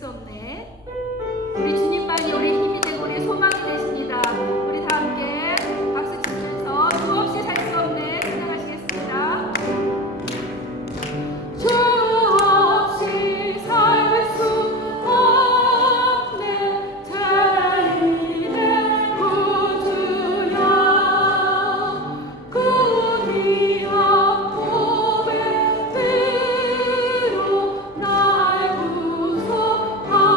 수 없네. 우리 주님만이 우리 힘이 되고 우리 소망이 되십니다. 우리 다 함께 박수 치면서 주 없이 살 수 없네 찬양하시겠습니다. 주 없이 살 수 없네 자리의 구주여 구비한 몸의 피로 날 구속하셨네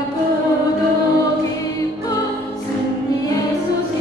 반갑고도 기쁜 승리의 소식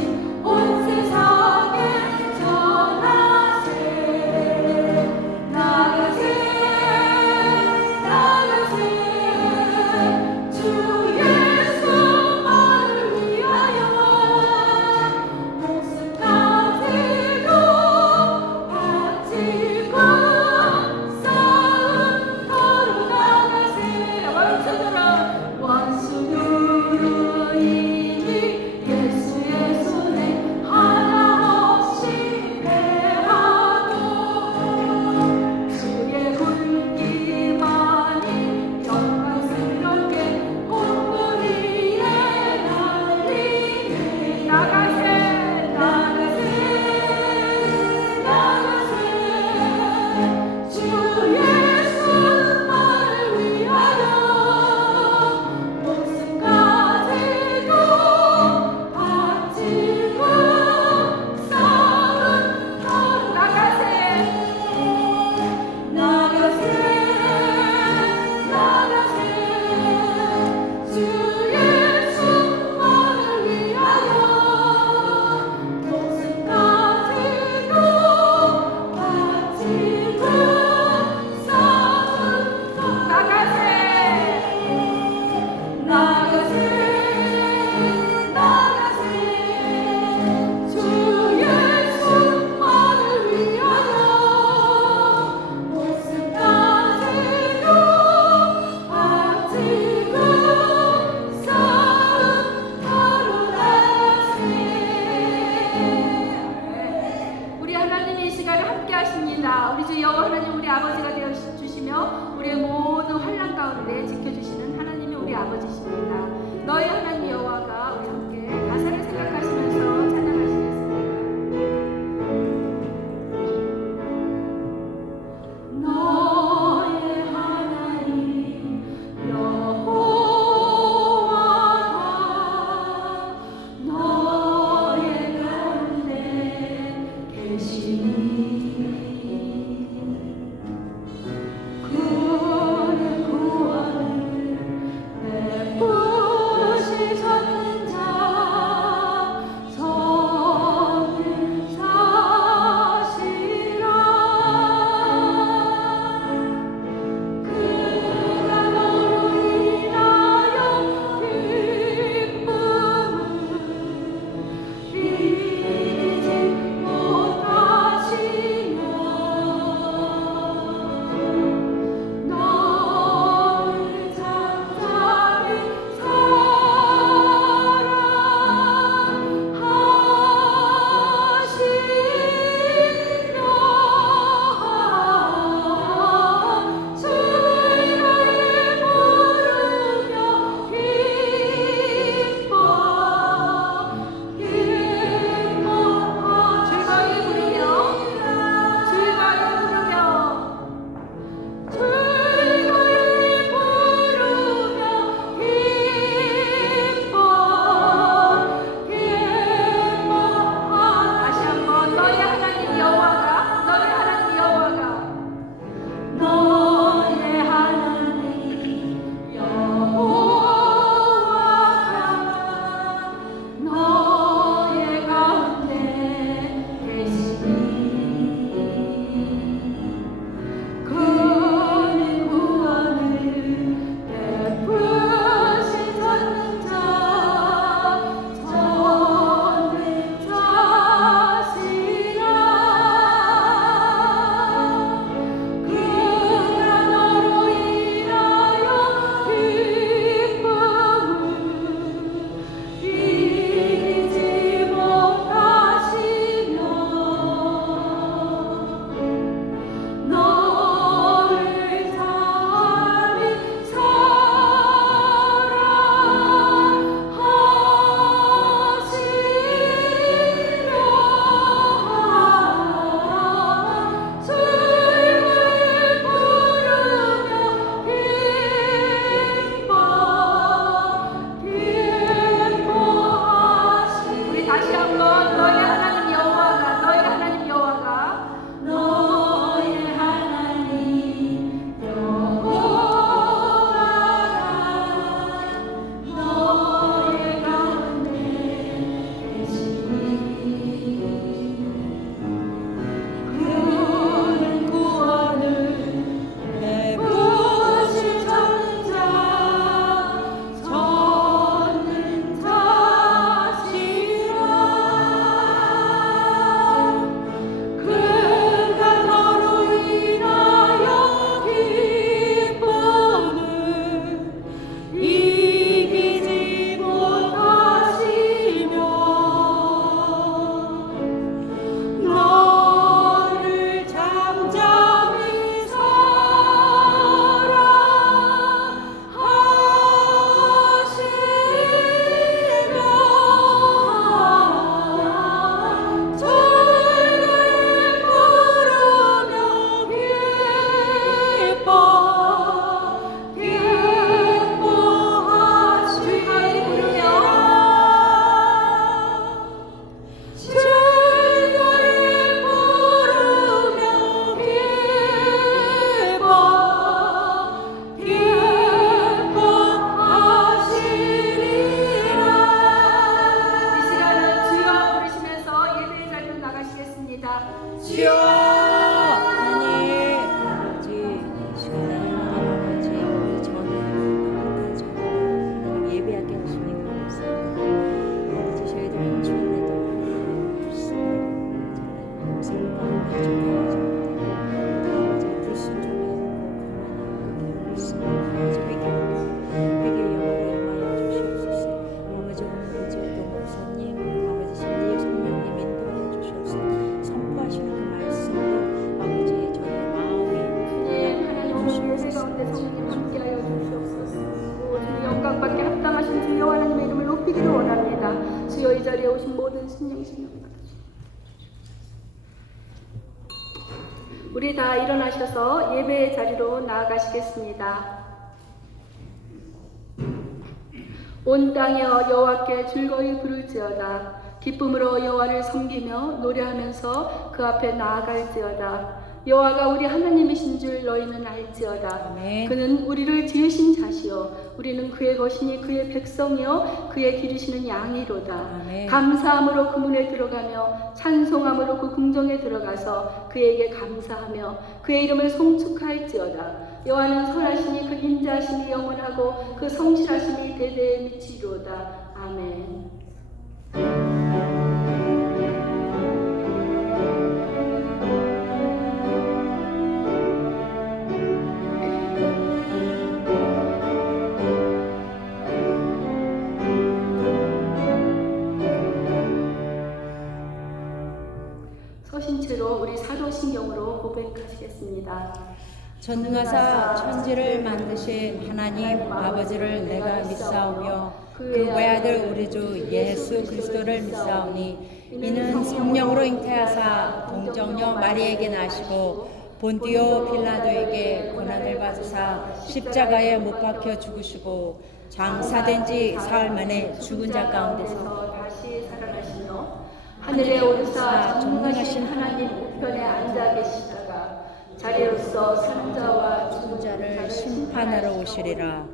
이 자리에 오신 모든 신령신령 받으시옵소서. 우리 다 일어나셔서 예배의 자리로 나아가시겠습니다. 온 땅이여 여호와께 즐거이 부를지어다. 기쁨으로 여호와를 섬기며 노래하면서 그 앞에 나아갈지어다. 여호와가 우리 하나님이신 줄 너희는 알지어다. 아멘. 그는 우리를 지으신 자시요 우리는 그의 것이니 그의 백성이요 그의 기르시는 양이로다. 아멘. 감사함으로 그 문에 들어가며 찬송함으로 그 궁정에 들어가서 그에게 감사하며 그의 이름을 송축할지어다. 여호와는 선하시니 그 인자하심이 영원하고 그 성실하심이 대대에 미치리로다. 아멘. 서신 채로 우리 사도신경으로 고백하시겠습니다. 전능하사 천지를 만드신 하나님 아버지를 내가 믿사오며 그 외아들 우리 주 예수 그리스도를 믿사오니 이는 성령으로 잉태하사 동정녀 마리에게 나시고 본디오 빌라도에게 고난을 받으사 십자가에 못 박혀 죽으시고 장사된 지 사흘 만에 죽은 자 가운데서 다시 살아나시며 하늘에 오르사 전능하신 하나님 우편에 앉아 계시다가 자리로서 사는 자와 죽은 자를 심판하러 오시리라.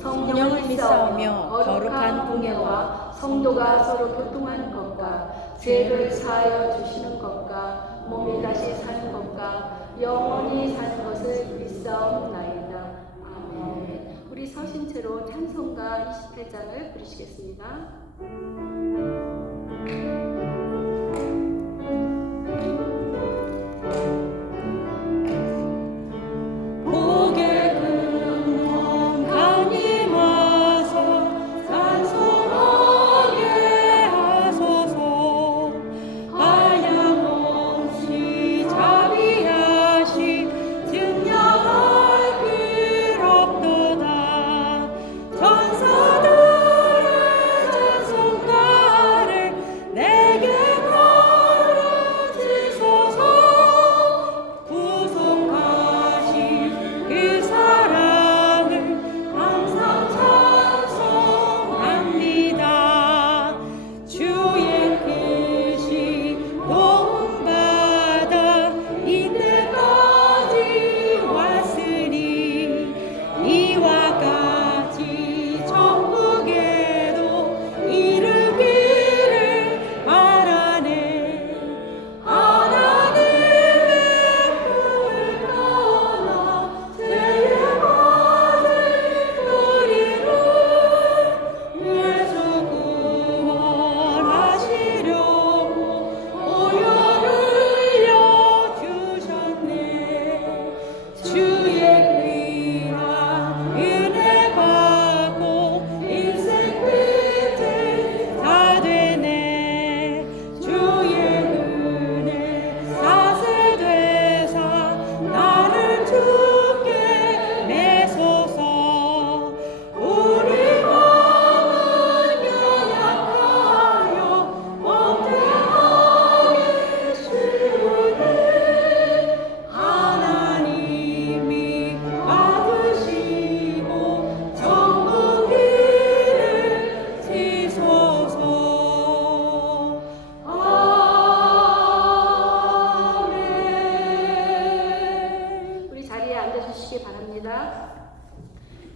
성령을 믿사오며 거룩한 공예와 성도가 서로 교통하는 것과 죄를 사하여 주시는 것과 몸이 다시 사는 것과 영원히 사는 것을 믿사옵나이다. 아멘. 우리 서신체로 찬송가 28장을 부르시겠습니다.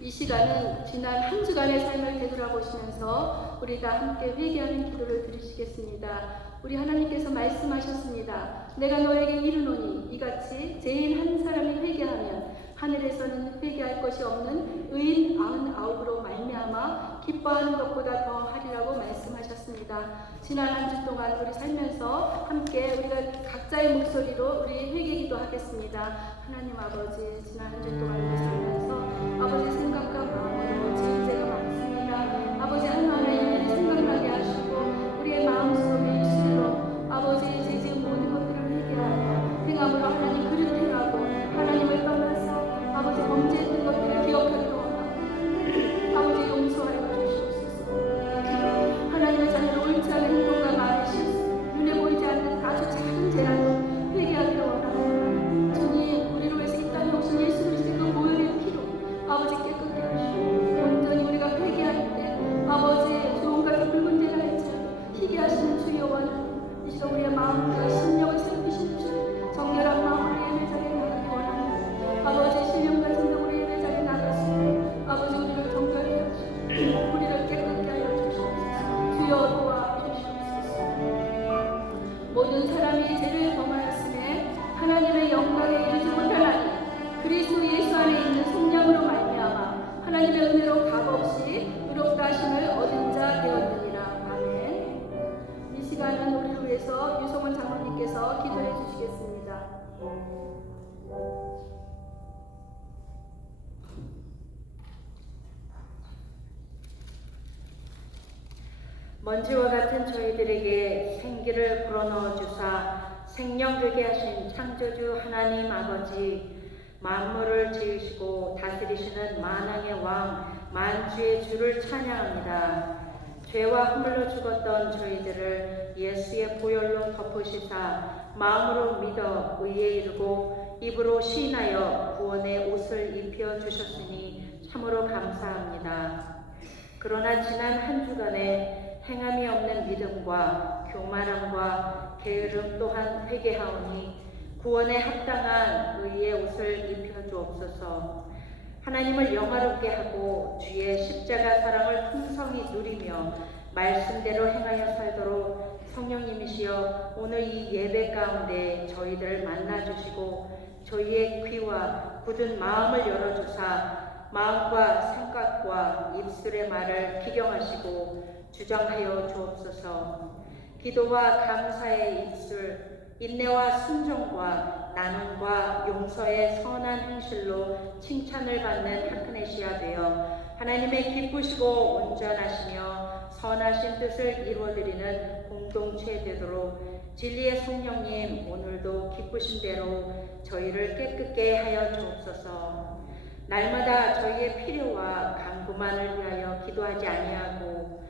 이 시간은 지난 한 주간의 삶을 되돌아보시면서 우리 다 함께 회개하는 기도를 드리시겠습니다. 우리 하나님께서 말씀하셨습니다. 내가 너에게 이르노니 이같이 죄인 한 사람이 회개하면 하늘에서는 회개할 것이 없는 의인 99으로 말미암아 기뻐하는 것보다 더 하리라고 말씀하셨습니다. 지난 한 주 동안 우리 살면서 함께 우리가 각자의 목소리로 우리 회개기도 하겠습니다. 하나님 아버지, 지난 한 주 동안 우리 살면서 아버지 생각과 마음으로 죄가 많습니다. 아버지 하나님을 생각나게 하시고 우리의 마음속에 입술로 아버지 제 지은 모든 것들을 회개하며 행함으로 하나님 그릇 행하고 하나님을 떠나서 아버지 범죄했던 것들을 기억하기도 원하고 아버지 용서하여 주시옵소서. 하나님의 자녀를 옳지 않은 위해서 유성원 장로님께서 기도해 주시겠습니다. 먼지와 같은 저희들에게 생기를 불어넣어 주사 생명 되게 하신 창조주 하나님 아버지, 만물을 지으시고 다스리시는 만왕의 왕 만주의 주를 찬양합니다. 죄와 허물로 죽었던 저희들을 예수의 보혈로 덮으시사 마음으로 믿어 의에 이르고 입으로 시인하여 구원의 옷을 입혀 주셨으니 참으로 감사합니다. 그러나 지난 한 주간에 행함이 없는 믿음과 교만함과 게으름 또한 회개하오니 구원에 합당한 의의 옷을 입혀 주옵소서. 하나님을 영화롭게 하고 주의 십자가 사랑을 풍성히 누리며 말씀대로 행하여 살도록 성령님이시여 오늘 이 예배 가운데 저희들을 만나주시고 저희의 귀와 굳은 마음을 열어주사 마음과 생각과 입술의 말을 기경하시고 주장하여 주옵소서. 기도와 감사의 입술, 인내와 순종과 나눔과 용서의 선한 행실로 칭찬을 받는 하크네시아 되어 하나님의 기쁘시고 온전하시며 선하신 뜻을 이루어드리는 공동체 되도록 진리의 성령님 오늘도 기쁘신 대로 저희를 깨끗게 하여 주옵소서. 날마다 저희의 필요와 간구만을 위하여 기도하지 아니하고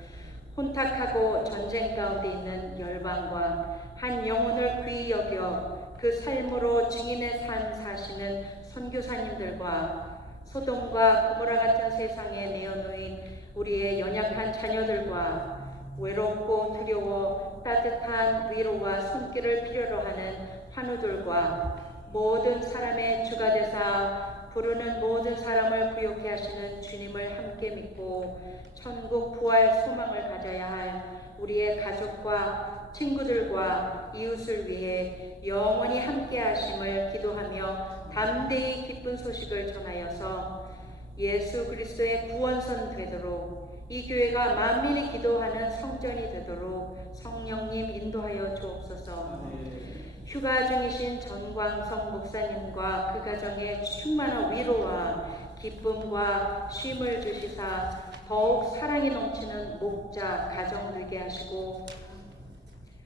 혼탁하고 전쟁 가운데 있는 열방과 한 영혼을 귀히 여겨 그 삶으로 증인의 삶 사시는 선교사님들과 소돔과 고모라 같은 세상에 내어놓인 우리의 연약한 자녀들과 외롭고 두려워 따뜻한 위로와 손길을 필요로 하는 환우들과 모든 사람의 주가 되사 부르는 모든 사람을 부욕해 하시는 주님을 함께 믿고 천국 부활 소망을 가져야 할 우리의 가족과 친구들과 이웃을 위해 영원히 함께 하심을 기도하며 담대히 기쁜 소식을 전하여서 예수 그리스도의 구원선 되도록 이 교회가 만민이 기도하는 성전이 되도록 성령님 인도하여 주옵소서. 휴가 중이신 전광성 목사님과 그 가정에 충만한 위로와 기쁨과 쉼을 주시사 더욱 사랑이 넘치는 목자 가정 되게 하시고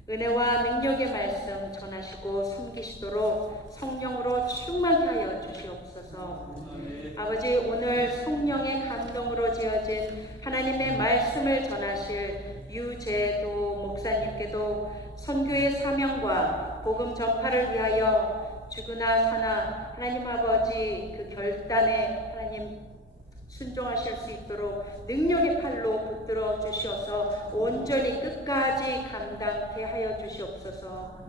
은혜와 능력의 말씀 전하시고 섬기시도록 성령으로 충만케 하여 주시옵소서. 아버지, 오늘 성령의 감동으로 지어진 하나님의 말씀을 전하실 유재도 목사님께도 선교의 사명과 복음 전파를 위하여 죽으나 사나 하나님 아버지 그 결단에 하나님 순종하실 수 있도록 능력의 팔로 붙들어 주시어서 온전히 끝까지 감당케 하여 주시옵소서.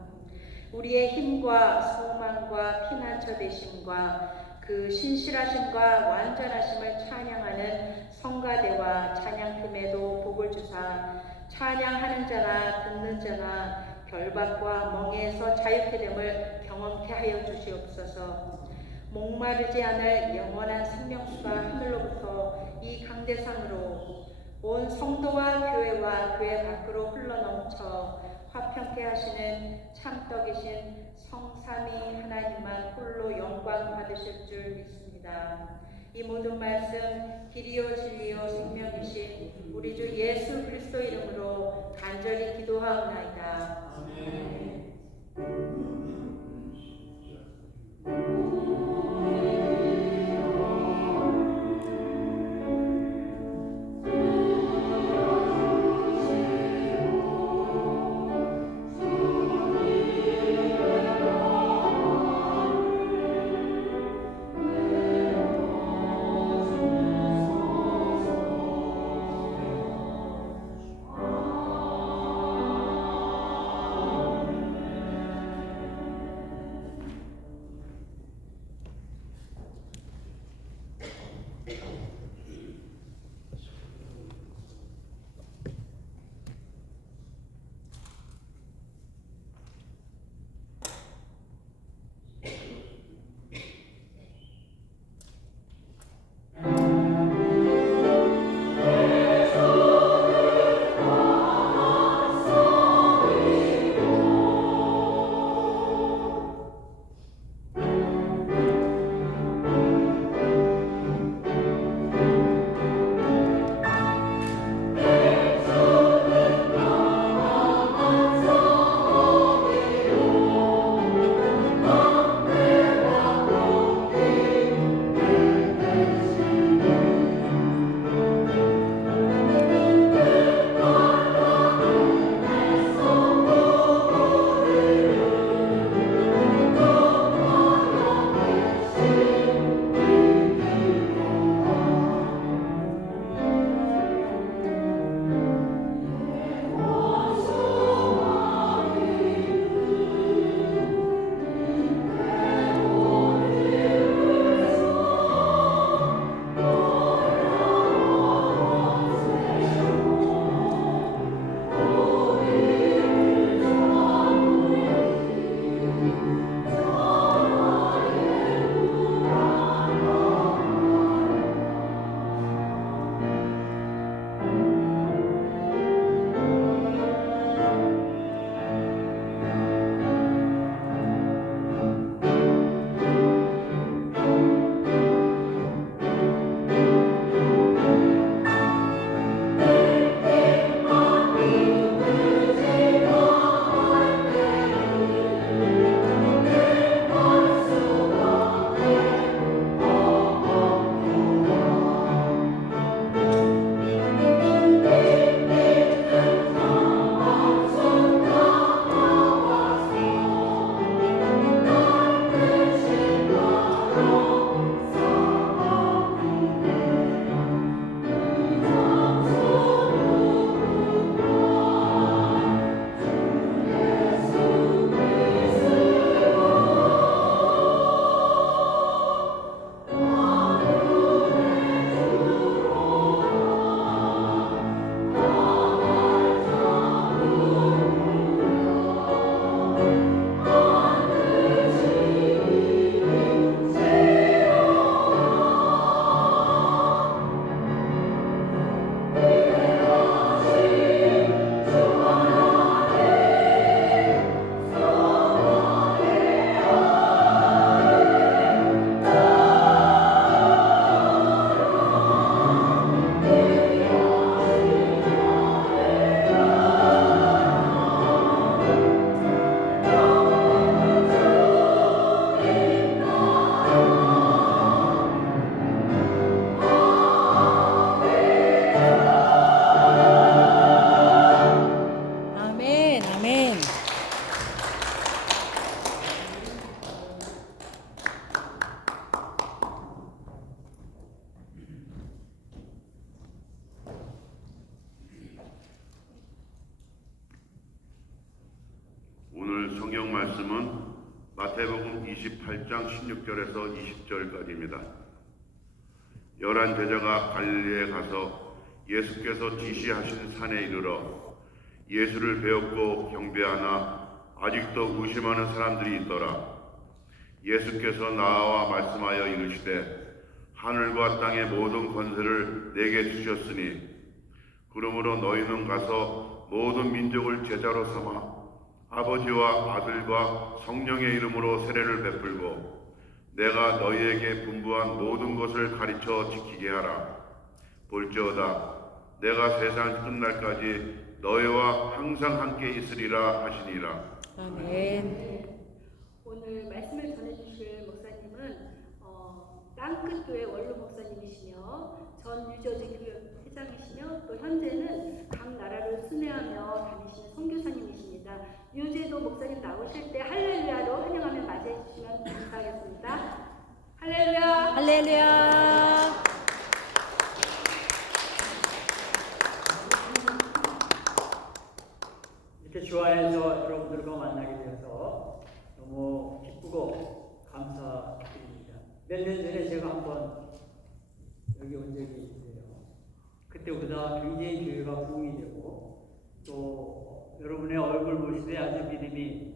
우리의 힘과 소망과 피난처 되심과 그 신실하심과 완전하심을 찬양하는 성가대와 찬양팀에도 복을 주사 찬양하는 자나 듣는 자나 결박과 멍에서 자유케 됨을 경험케 하여 주시옵소서. 목마르지 않을 영원한 생명수가 하늘로부터 이 강대상으로 온 성도와 교회와 교회 밖으로 흘러넘쳐 화평케 하시는 참떡이신 성삼위 하나님만 홀로 영광 받으실 줄 믿습니다. 이 모든 말씀 길이요 진리요 생명이신 우리 주 예수 그리스도 이름으로 간절히 기도하옵나이다. 아멘. 성경 말씀은 마태복음 28장 16절에서 20절까지입니다. 11 제자가 갈릴리에 가서 예수께서 지시하신 산에 이르러 예수를 배웠고 경배하나 아직도 의심하는 사람들이 있더라. 예수께서 나와 말씀하여 이르시되 하늘과 땅의 모든 권세를 내게 주셨으니 그러므로 너희는 가서 모든 민족을 제자로 삼아 아버지와 아들과 성령의 이름으로 세례를 베풀고 내가 너희에게 분부한 모든 것을 가르쳐 지키게 하라. 볼지어다 내가 세상 끝날까지 너희와 항상 함께 있으리라 하시니라. 아멘. 오늘 말씀을 전해주실 목사님은 땅끝교회 원로 목사님이시며 전 뉴저지 교회 회장이시며 또 현재는 각 나라를 순회하며 다니시는 선교사님이십니다. 뉴제도 목사님 나오실 때 할렐루야로 환영하며 맞이해 주시면 감사하겠습니다. 할렐루야. 할렐루야. 이렇게 주 안에서 여러분들과 만나게 되어서 너무 기쁘고 감사드립니다. 몇 년 전에 제가 한번 여기 온 적이 있어요. 그때보다 굉장히 교회가 부흥이 되고 또 여러분의 얼굴 보실 때 아주 믿음이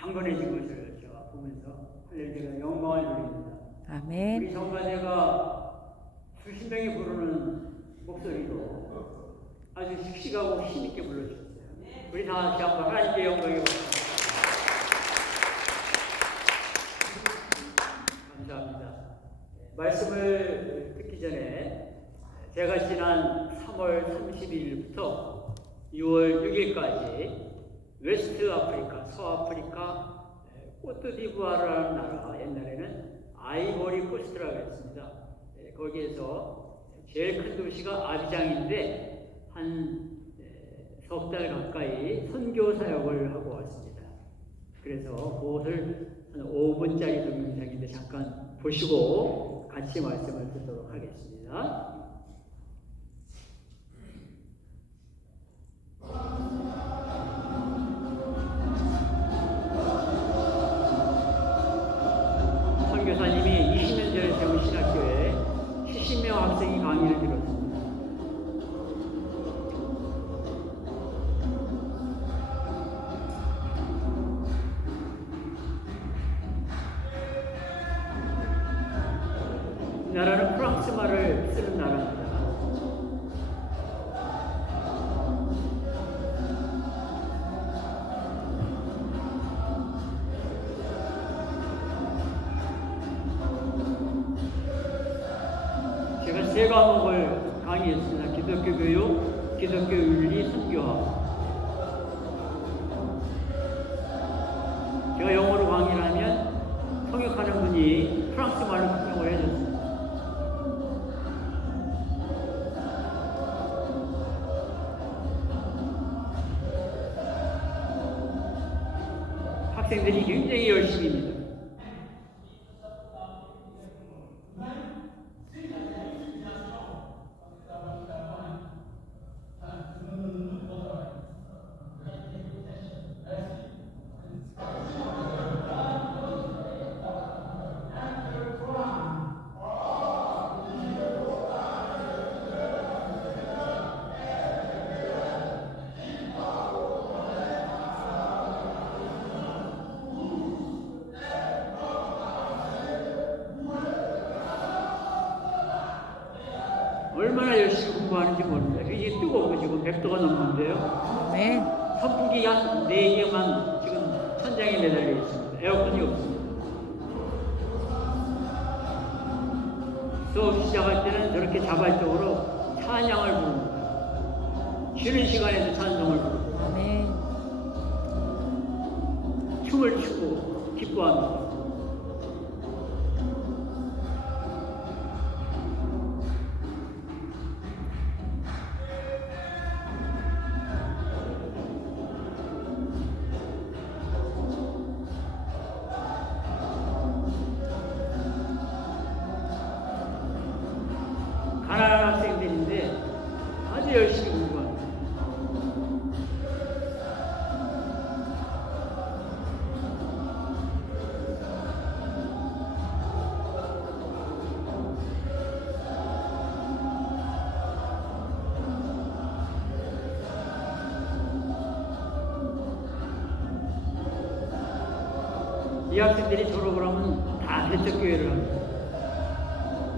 강건해진 것을 제가 보면서 할렐루야 영광을 돌립니다. 아멘. 우리 성가대가 수십 명이 부르는 목소리로 아주 씩씩하고 힘있게 불러주셨어요. 우리 다 같이 한번 하나님께 영광이 올립니다. 감사합니다. 말씀을 듣기 전에 제가 지난 3월 30일부터 6월 6일까지 웨스트 아프리카, 서아프리카 코트디부아르라는 나라, 옛날에는 아이보리 코스트라고 했습니다. 거기에서 제일 큰 도시가 아비장인데 한 석 달 가까이 선교 사역을 하고 왔습니다. 그래서 그것을 한 5분짜리 동영상인데 잠깐 보시고 같이 말씀을 듣도록 하겠습니다. 선교사님이 20년 전에 세운 신학교에 70명 학생이 강의를 들었습니다. 이 나라는 프랑스 말을 쓰는 나라입니다. 제가 세 과목을 강의했습니다. 기독교 교육, 기독교 윤리, 선교학. 제가 영어로 강의를 하면 통역하는 분이 프랑스 말로 통역을 해줬습니다. 학생들이 굉장히 열심입니다. 얼마나 열심히 공부하는지 모릅니다. 굉장히 뜨겁고 지금 100도가 넘는데요. 아멘. 선풍기 한 4개만 지금 천장에 매달려 있습니다. 에어컨이 없습니다. 수업 시작할 때는 저렇게 자발적으로 찬양을 부릅니다. 쉬는 시간에도 찬송을 부릅니다. 아멘. 춤을 추고 기뻐합니다. 가난한 학생들인데 아주 열심히 공부합니다. 이 학생들이 졸업을 하면 다 대척교회를 합니다.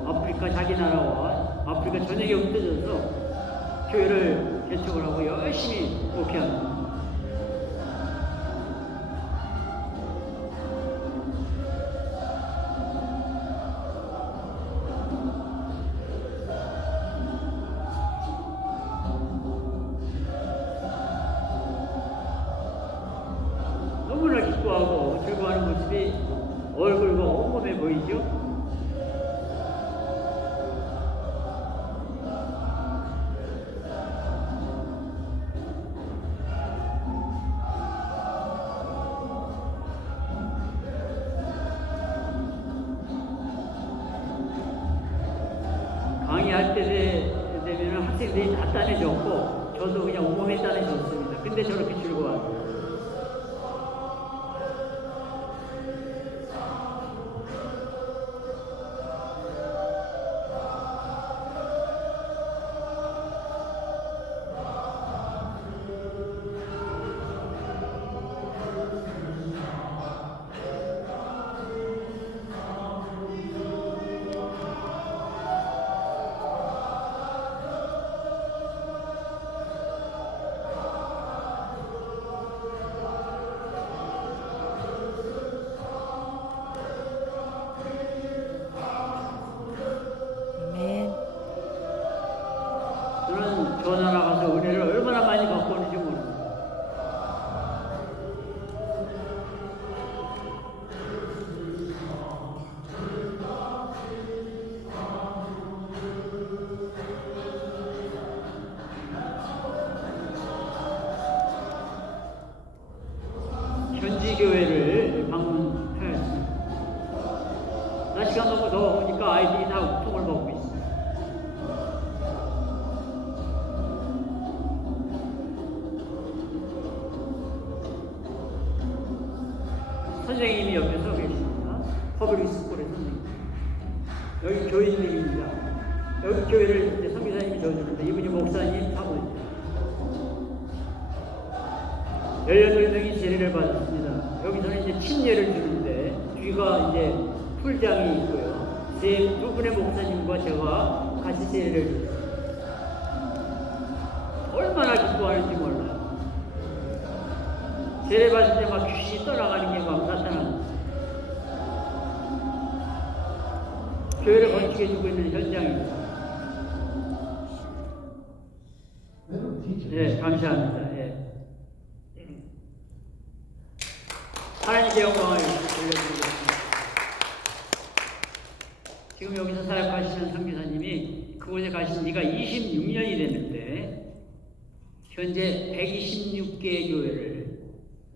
아프리카 자기 나라와 아프리카 전역에 흩어져서 교회를 개척을 하고 열심히 목회합니다. 너무나 기뻐하고 즐거워하는 모습이 얼굴과 온몸에 보이죠? 강의할 때 되면 학생들이 다 딴해졌고 저도 그냥 온몸에 딴해졌습니다. 근데 저렇게 즐거워합니다. 아멘. 저는 저 나라 가서 은혜를 얼마나 많이 받고 오는지 모릅니다. 현지 교회를 방문하였습니다. 날씨가 너무 더우니까 아이들이 다 우통을 벗고 있습니다. 선생님이 옆에 서 계십니다. 퍼블릭 스쿨의 선생님. 여기 교인들입니다. 여기 교회를 이제 선교사님이 저주는데 이분이 목사님 사모입니다. 18명이 세례를 받았습니다. 여기서는 이제 침례를 주는데 뒤가 이제 풀장이 있고요. 두 분의 목사님과 제가 같이 세례를 줬어요. 얼마나 기뻐하는지 몰라요. 세례 받을 때 막 귀신이 떠나가는 게 막 나타납니다. 교회를 건축해주고 있는 현장입니다. 네, 감사합니다. 네. 하나님의 영광을 돌려드리겠습니다. 지금 여기서 사역하시는 선교사님이 그곳에 가신 지가 26년이 됐는데 현재 126개의 교회를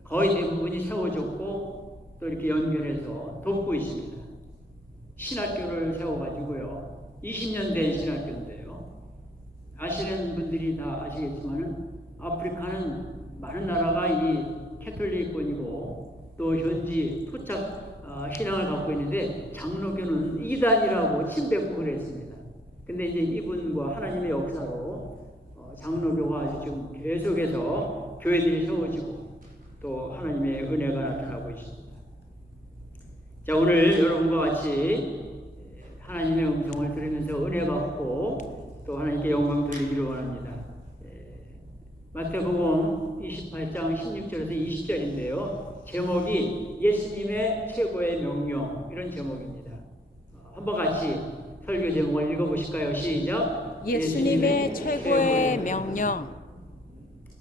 거의 대부분이 세워졌고 또 이렇게 연결해서 돕고 있습니다. 신학교를 세워가지고요. 20년 된 신학교인데요. 아시는 분들이 다 아시겠지만은 아프리카는 많은 나라가 이 캐톨릭권이고 또 현지 토착 신앙을 갖고 있는데 장로교는 이단이라고 침뱉고 그랬습니다. 근데 이제 이분과 하나님의 역사로 장로교가 아주 지금 계속해서 교회들이 세워지고 또 하나님의 은혜가 나타나고 있습니다. 자, 오늘 여러분과 같이 하나님의 음성을 들으면서 은혜 받고 또 하나님께 영광 돌리기를 원합니다. 마태복음 28장 16절에서 20절인데요. 제목이 예수님의 최고의 명령, 이런 제목입니다. 한번 같이 설교 제목을 읽어보실까요? 시작. 예수님의 최고의 명령.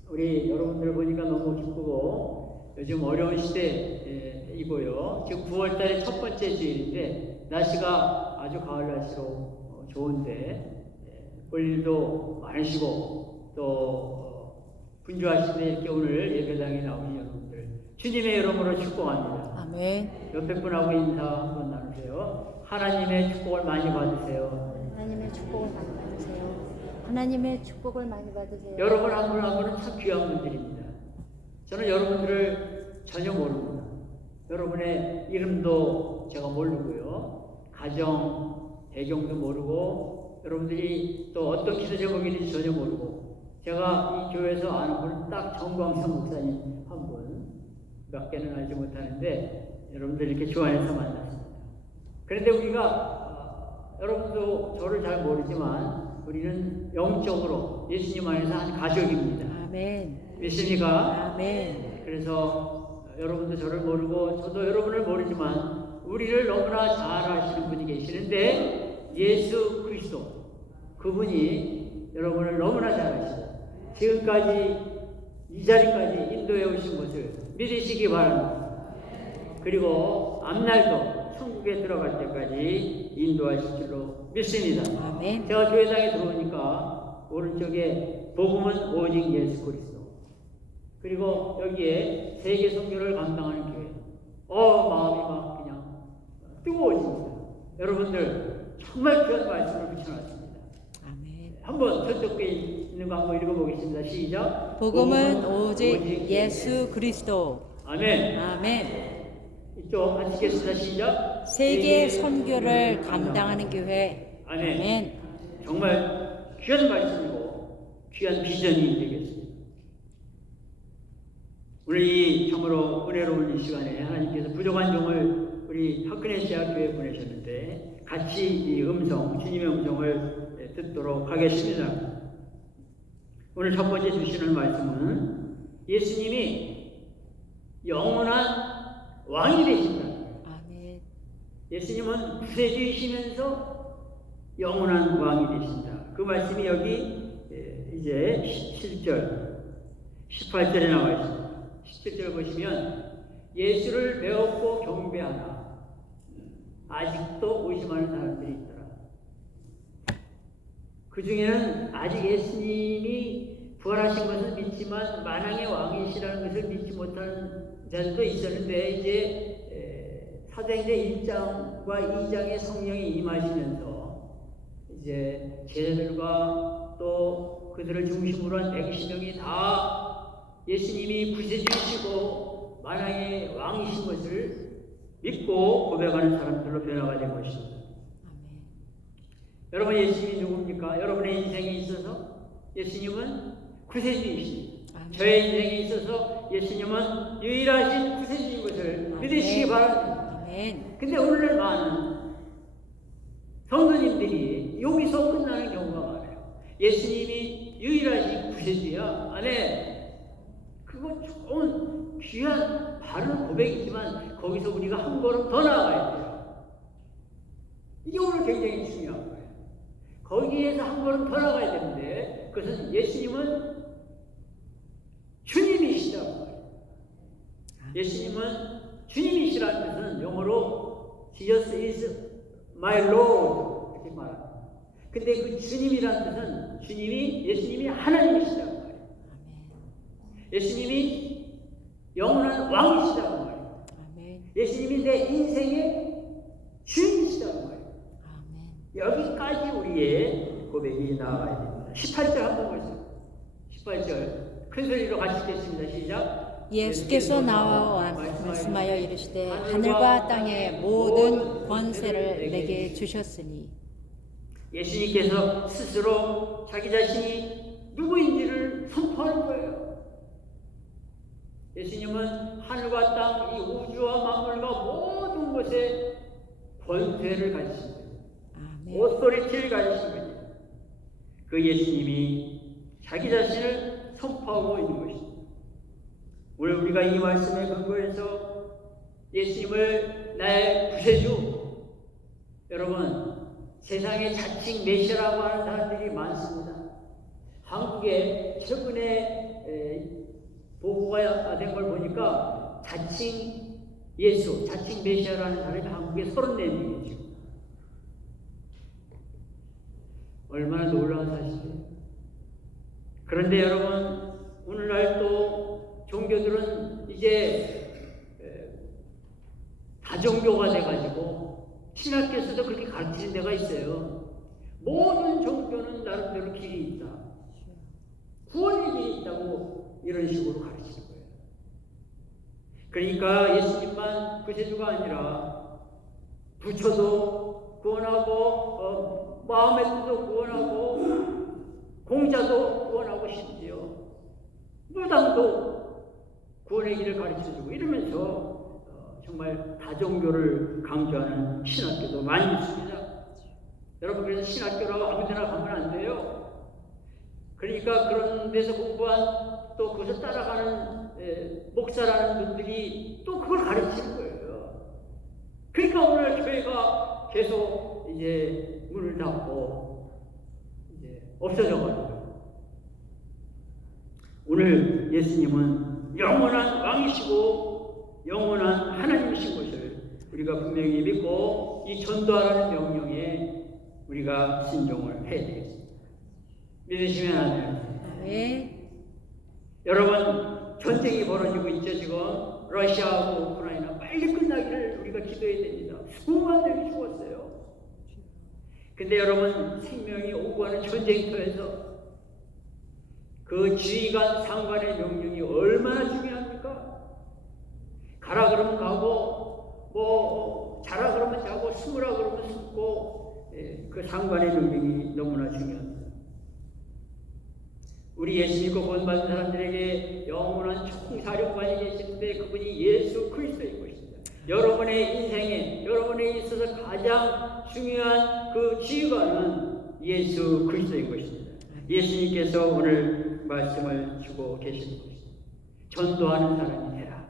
우리 여러분들 보니까 너무 기쁘고 요즘 어려운 시대이고요. 지금 9월달에 첫 번째 주일인데 날씨가 아주 가을 날씨로 좋은데 볼 일도 많으시고 또 분주하시네. 이렇게 오늘 예배당에 나오신 여러분들 주님의 이름으로 축복합니다. 아멘. 옆에 분하고 인사 한번 나누세요. 하나님의 축복을 많이 받으세요. 하나님의 축복을 많이 받으세요. 하나님의 축복을 많이 받으세요. 여러분 한 분 한 분은 참 귀한 분들입니다. 저는 여러분들을 전혀 모릅니다. 여러분의 이름도 제가 모르고요. 가정, 배경도 모르고 여러분들이 또 어떤 기도 제목인지 전혀 모르고 제가 이 교회에서 아는 분은 딱 정광성 목사님 한 분, 몇 개는 알지 못하는데 여러분들 이렇게 주안에서 만났습니다. 그런데 우리가 여러분도 저를 잘 모르지만 우리는 영적으로 예수님 안에서 한 가족입니다. 아멘. 믿습니까? 아멘. 그래서 여러분도 저를 모르고 저도 여러분을 모르지만 우리를 너무나 잘 아시는 분이 계시는데 예수 그리스도 그분이 여러분을 너무나 잘 아시고 지금까지 이 자리까지 인도해 오신 것을 믿으시기 바랍니다. 그리고 앞날도 천국에 들어갈 때까지 인도하실 줄로 믿습니다. 아멘. 제가 교회당에 들어오니까 오른쪽에 복음은 오직 예수 그리스도, 그리고 여기에 세계 선교를 감당하는 교회. 마음이 막 그냥 뜨거워집니다. 여러분들 정말 귀한 말씀을 붙여놨습니다. 아멘. 한번 저쪽에 있는 거 한번 읽어보겠습니다. 시작. 복음은 오직 예수 그리스도. 아멘. 아멘. 이쪽 같이 읽겠습니다. 시작. 세계 선교를 감당하는 교회. 아멘. 아멘. 정말 귀한 말씀이고 귀한 비전이 되겠습니다. 오늘 이 참으로 은혜로운 이 시간에 하나님께서 부족한 종을 우리 학근의 대학교에 보내셨는데 같이 이 음성, 주님의 음성을 듣도록 하겠습니다. 오늘 첫 번째 주시는 말씀은 예수님이 영원한 왕이 되신다. 아멘. 예수님은 구세주이시면서 영원한 왕이 되신다. 그 말씀이 여기 이제 7절, 18절에 나와 있습니다. 17절 보시면 예수를 배웠고 경배하나 아직도 의심하는 사람들이 있더라. 그 중에는 아직 예수님이 부활하신 것을 믿지만 만왕의 왕이시라는 것을 믿지 못하는 자들도 있었는데 이제 사도행전 1장과 2장의 성령이 임하시면서 이제 제자들과 또 그들을 중심으로 한 120명이 다 예수님이 구세주이시고 만왕의 왕이신 것을 믿고 고백하는 사람들로 변화가 된 것입니다. 아멘. 여러분, 예수님이 누굽니까? 여러분의 인생에 있어서 예수님은 구세주이십니다. 아멘. 저의 인생에 있어서 예수님은 유일하신 구세주인 것을 믿으시기 바랍니다. 아멘. 근데 오늘날 많은 성도님들이 여기서 끝나는 경우가 많아요. 예수님이 유일하신 구세주야. 아멘. 그거 좋은 귀한 바른 고백이지만 거기서 우리가 한 걸음 더 나아가야 돼요. 이게 오늘 굉장히 중요한 거예요. 거기에서 한 걸음 더 나가야 되는데 그것은 예수님은 주님이시다고 말해요. 예수님은 주님이시라는 뜻은 영어로 Jesus is my Lord 이렇게 말합니다. 근데 그 주님이라는 뜻은 예수님이 하나님이시다고 말해요. 예수님이 영원한 왕이시다고 말해요. 아멘. 예수님이 내 인생의 주인이시다고 말해요. 아멘. 여기까지 우리의 고백이 나와야 됩니다. 18절 한번 보세요. 18절 큰 소리로 같이 읽겠습니다. 시작. 예수께서 나와 말씀하여 이르시되 하늘과 땅의 모든 권세를 내게 주셨으니. 예수님께서 스스로 자기 자신이 누구인지를 선포하는 거예요. 예수님은 하늘과 땅, 이 우주와 만물과 모든 것에 권세를 가지신 거예요. 아멘. 오토리티를 가지신 거예요. 그 예수님이 자기 자신을 선포하고 있는 것입니다. 오늘 우리가 이 말씀에 근거해서 예수님을 나의 구세주, 여러분 세상에 자칭 메시아라고 하는 사람들이 많습니다. 한국에 최근에 보고가 된 걸 보니까 자칭 예수, 자칭 메시아라는 사람이 한국에 34명이죠. 얼마나 놀라운 사실이에요. 그런데 여러분, 오늘날 또 종교들은 이제 다종교가 돼가지고 신학교에서도 그렇게 가르치는 데가 있어요. 모든 종교는 나름대로 길이 있다. 구원의 길이 있다고 이런 식으로 가르치는 거예요. 그러니까 예수님만 구세주가 아니라 부처도 구원하고 마음에도 구원하고 공자도 구원하고 심지어 무당도 구원해 하나님의 길을 가르쳐주고 이러면서 정말 다종교를 강조하는 신학교도 많이 있습니다. 여러분, 그래서 신학교라고 아무데나 가면 안 돼요. 그러니까 그런 데서 공부한 또 그것을 따라가는 목사라는 분들이 또 그걸 가르치는 거예요. 그러니까 오늘 교회가 계속 이제 문을 닫고 이제 없어져가지고, 오늘 예수님은 영원한 왕이시고 영원한 하나님이신 것을 우리가 분명히 믿고 이 전도하라는 명령에 우리가 순종을 해야 되겠습니다. 믿으시면 안 돼요. 네. 여러분, 전쟁이 벌어지고 있죠. 지금 러시아하고 우크라이나 빨리 끝나기를 우리가 기도해야 됩니다. 수만 명이 죽었어요. 근데 여러분, 생명이 오고하는 전쟁터에서 그 지휘관 상관의 명령이 얼마나 중요합니까? 가라 그러면 가고, 뭐 자라 그러면 자고, 숨으라 그러면 숨고, 그 상관의 명령이 너무나 중요합니다. 우리 예수 믿고 구원받은 사람들에게 영원한 총사령관이 계시는데 그분이 예수 그리스도인 것입니다. 여러분의 인생에, 여러분에 있어서 가장 중요한 그 지휘관은 예수 그리스도인 것입니다. 예수님께서 오늘 말씀을 주고 계시는 것입니다. 전도하는 사람이 되라.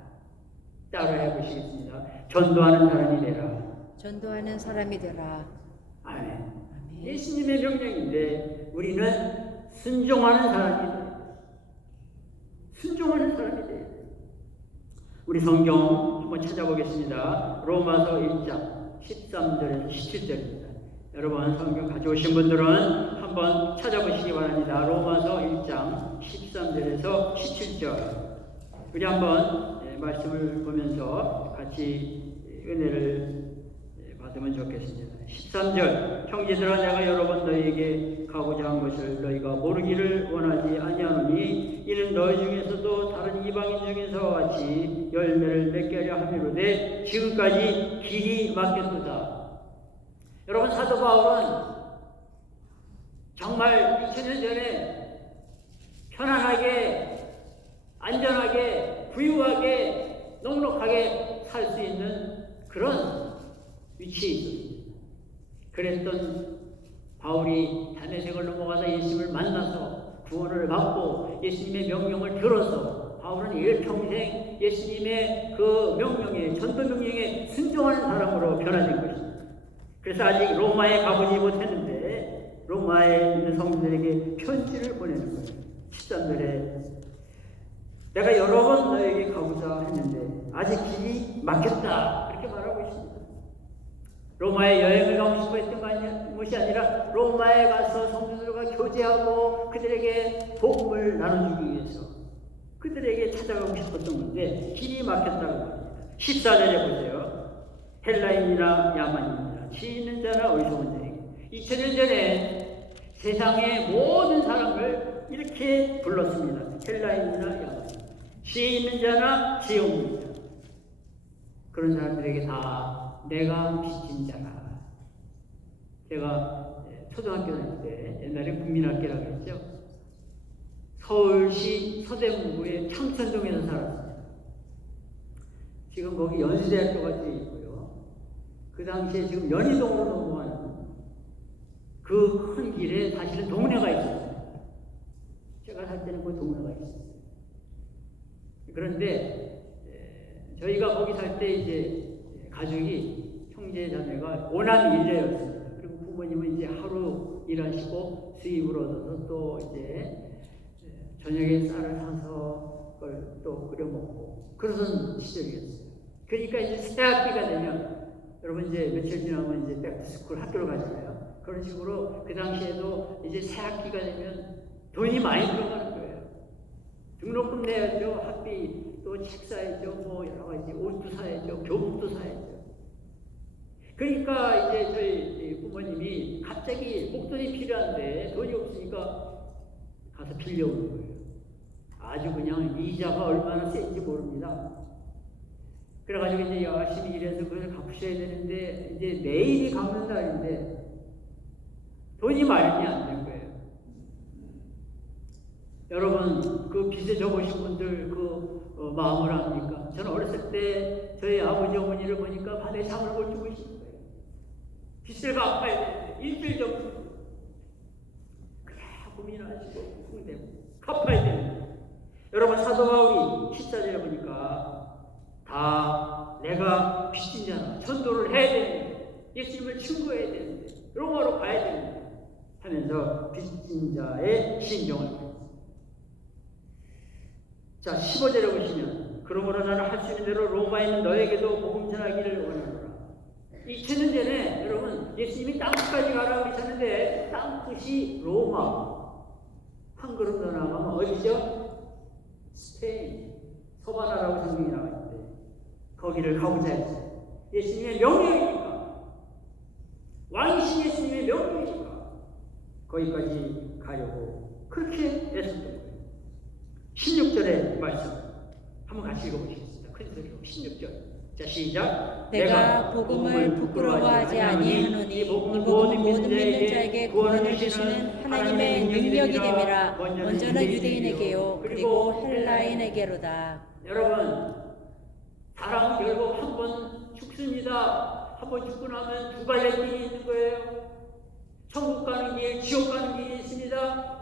따라해 보시겠습니다. 전도하는 사람이 되라. 전도하는 사람이 되라. 아멘. 아멘. 예수님의 명령인데 우리는 순종하는 사람이 돼요. 순종하는 사람이 돼요. 우리 성경 한번 찾아보겠습니다. 로마서 1장 13절에서 17절입니다. 여러분, 성경 가져오신 분들은 한번 찾아보시기 바랍니다. 로마서 1장 13절에서 17절. 우리 한번 말씀을 보면서 같이 은혜를 받으면 좋겠습니다. 13절, 형제들아, 내가 여러 번 너희에게 가고자 한 것을 너희가 모르기를 원하지 아니하노니 이는 너희 중에서도 다른 이방인 중에서 같이 열매를 맺게 하려 함이로되 지금까지 길이 막혔도다. 여러분, 사도 바울은 정말 2000년 전에 편안하게, 안전하게, 부유하게, 넉넉하게 살 수 있는 그런 위치에 있었습니다. 그랬던 바울이 다메섹을 넘어가서 예수님을 만나서 구원을 받고 예수님의 명령을 들어서 바울은 일평생 예수님의 그 명령에, 전도 명령에 순종하는 사람으로 변화된 것입니다. 그래서 아직 로마에 가보지 못했는데 로마에 있는 성도들에게 편지를 보내는 거예요. 13절에 내가 여러 번 너에게 가고자 했는데 아직 길이 막혔다, 이렇게 말하고 있습니다. 로마에 여행을 가고 싶어 했던 것이 아니라 로마에 가서 성도들과 교제하고 그들에게 복음을 나눠주기 위해서 그들에게 찾아가고 싶었던 건데 길이 막혔다고 합니다. 14절에 보세요. 헬라인이나 야만인이나 지 있는 자나 어리석은 자에게 2000년 전에 세상의 모든 사람을 이렇게 불렀습니다. 헬라인이나 야만인, 지 있는 자나 지 없는 자, 그런 사람들에게 다 내가 빚진 자라. 제가 초등학교 다닐 때 옛날에 국민학교라고 했죠. 서울시 서대문구의 창천동에서 살았습니다. 지금 거기 연수대학교가 되어 있고요. 그 당시에 지금 연희동으로 넘어가는 그 큰 길에 사실은 동네가 있었어요. 제가 살 때는 그 동네가 있었어요. 그런데 저희가 거기 살 때 이제 가족이 형제 자매가 오남 일녀였습니다. 그리고 부모님은 이제 하루 일하시고 수입을 얻어서 또 이제 저녁에 쌀을 사서 그걸 또 끓여 먹고 그러던 시절이었어요. 그러니까 이제 새 학기가 되면 여러분 이제 며칠 지나면 이제 백투스쿨 학교를 가잖아요. 그런 식으로 그 당시에도 이제 새 학기가 되면 돈이 많이 들어가는 거예요. 등록금 내야죠, 학비, 또 책 사야죠, 뭐 여러 가지 옷도 사야죠, 교복도 사야죠. 그러니까 이제 저희 부모님이 갑자기 목돈이 필요한데 돈이 없으니까 가서 빌려오는 거예요. 아주 그냥 이자가 얼마나 센지 모릅니다. 그래가지고 이제 열심히 일해서 그걸 갚으셔야 되는데 이제 내일이 갚는 날인데 돈이 마련이 안 된 거예요. 여러분, 그 빚에 적으신 분들, 그 마음을 합니까? 저는 어렸을 때 저희 아버지 어머니를 보니까 밤에 잠을 못 주고 계시는 거예요. 빚을 갚아야 되는데 일주일 전부터 그래 고민하시고 쿵대고 갚아야 되는데 여러분 사도 바울이 14절에 보니까 다 내가 빚진 자나 전도를 해야 되는데 예수님을 증거해야 되는데 로마로 가야 되는데 하면서 빚진 자의 심정을 자 15절에 보시면 그러므로 나는 할 수 있는 대로 로마에 있는 너에게도 복음 전하기를 원하노라. 이 2000년 전에 여러분 예수님이 땅끝까지 가라 그러셨는데 땅끝이 로마 한 걸음 더 나가면 어디죠? 스페인 서바나라고 성경이 나와있는데 거기를 가보자 했어요. 예수님의 명령이니까 왕이신 예수님의 명령이니까 거기까지 가려고 그렇게 애썼던 거예요. 16절의 말씀 한번 같이 읽어보시겠습니다. 큰 소리로 16절 자 시작. 내가 복음을 부끄러워하지 아니하노니 이 복음은 모든 믿는 자에게 구원을 주시는 하나님의 능력이 됨이라. 먼저는 유대인에게요 그리고 헬라인에게로다. 여러분 사람은 결국 한 번 죽습니다. 한 번 죽고 나면 두 갈래 길이 있는 거예요. 천국 가는 길, 지옥 가는 길이 있습니다.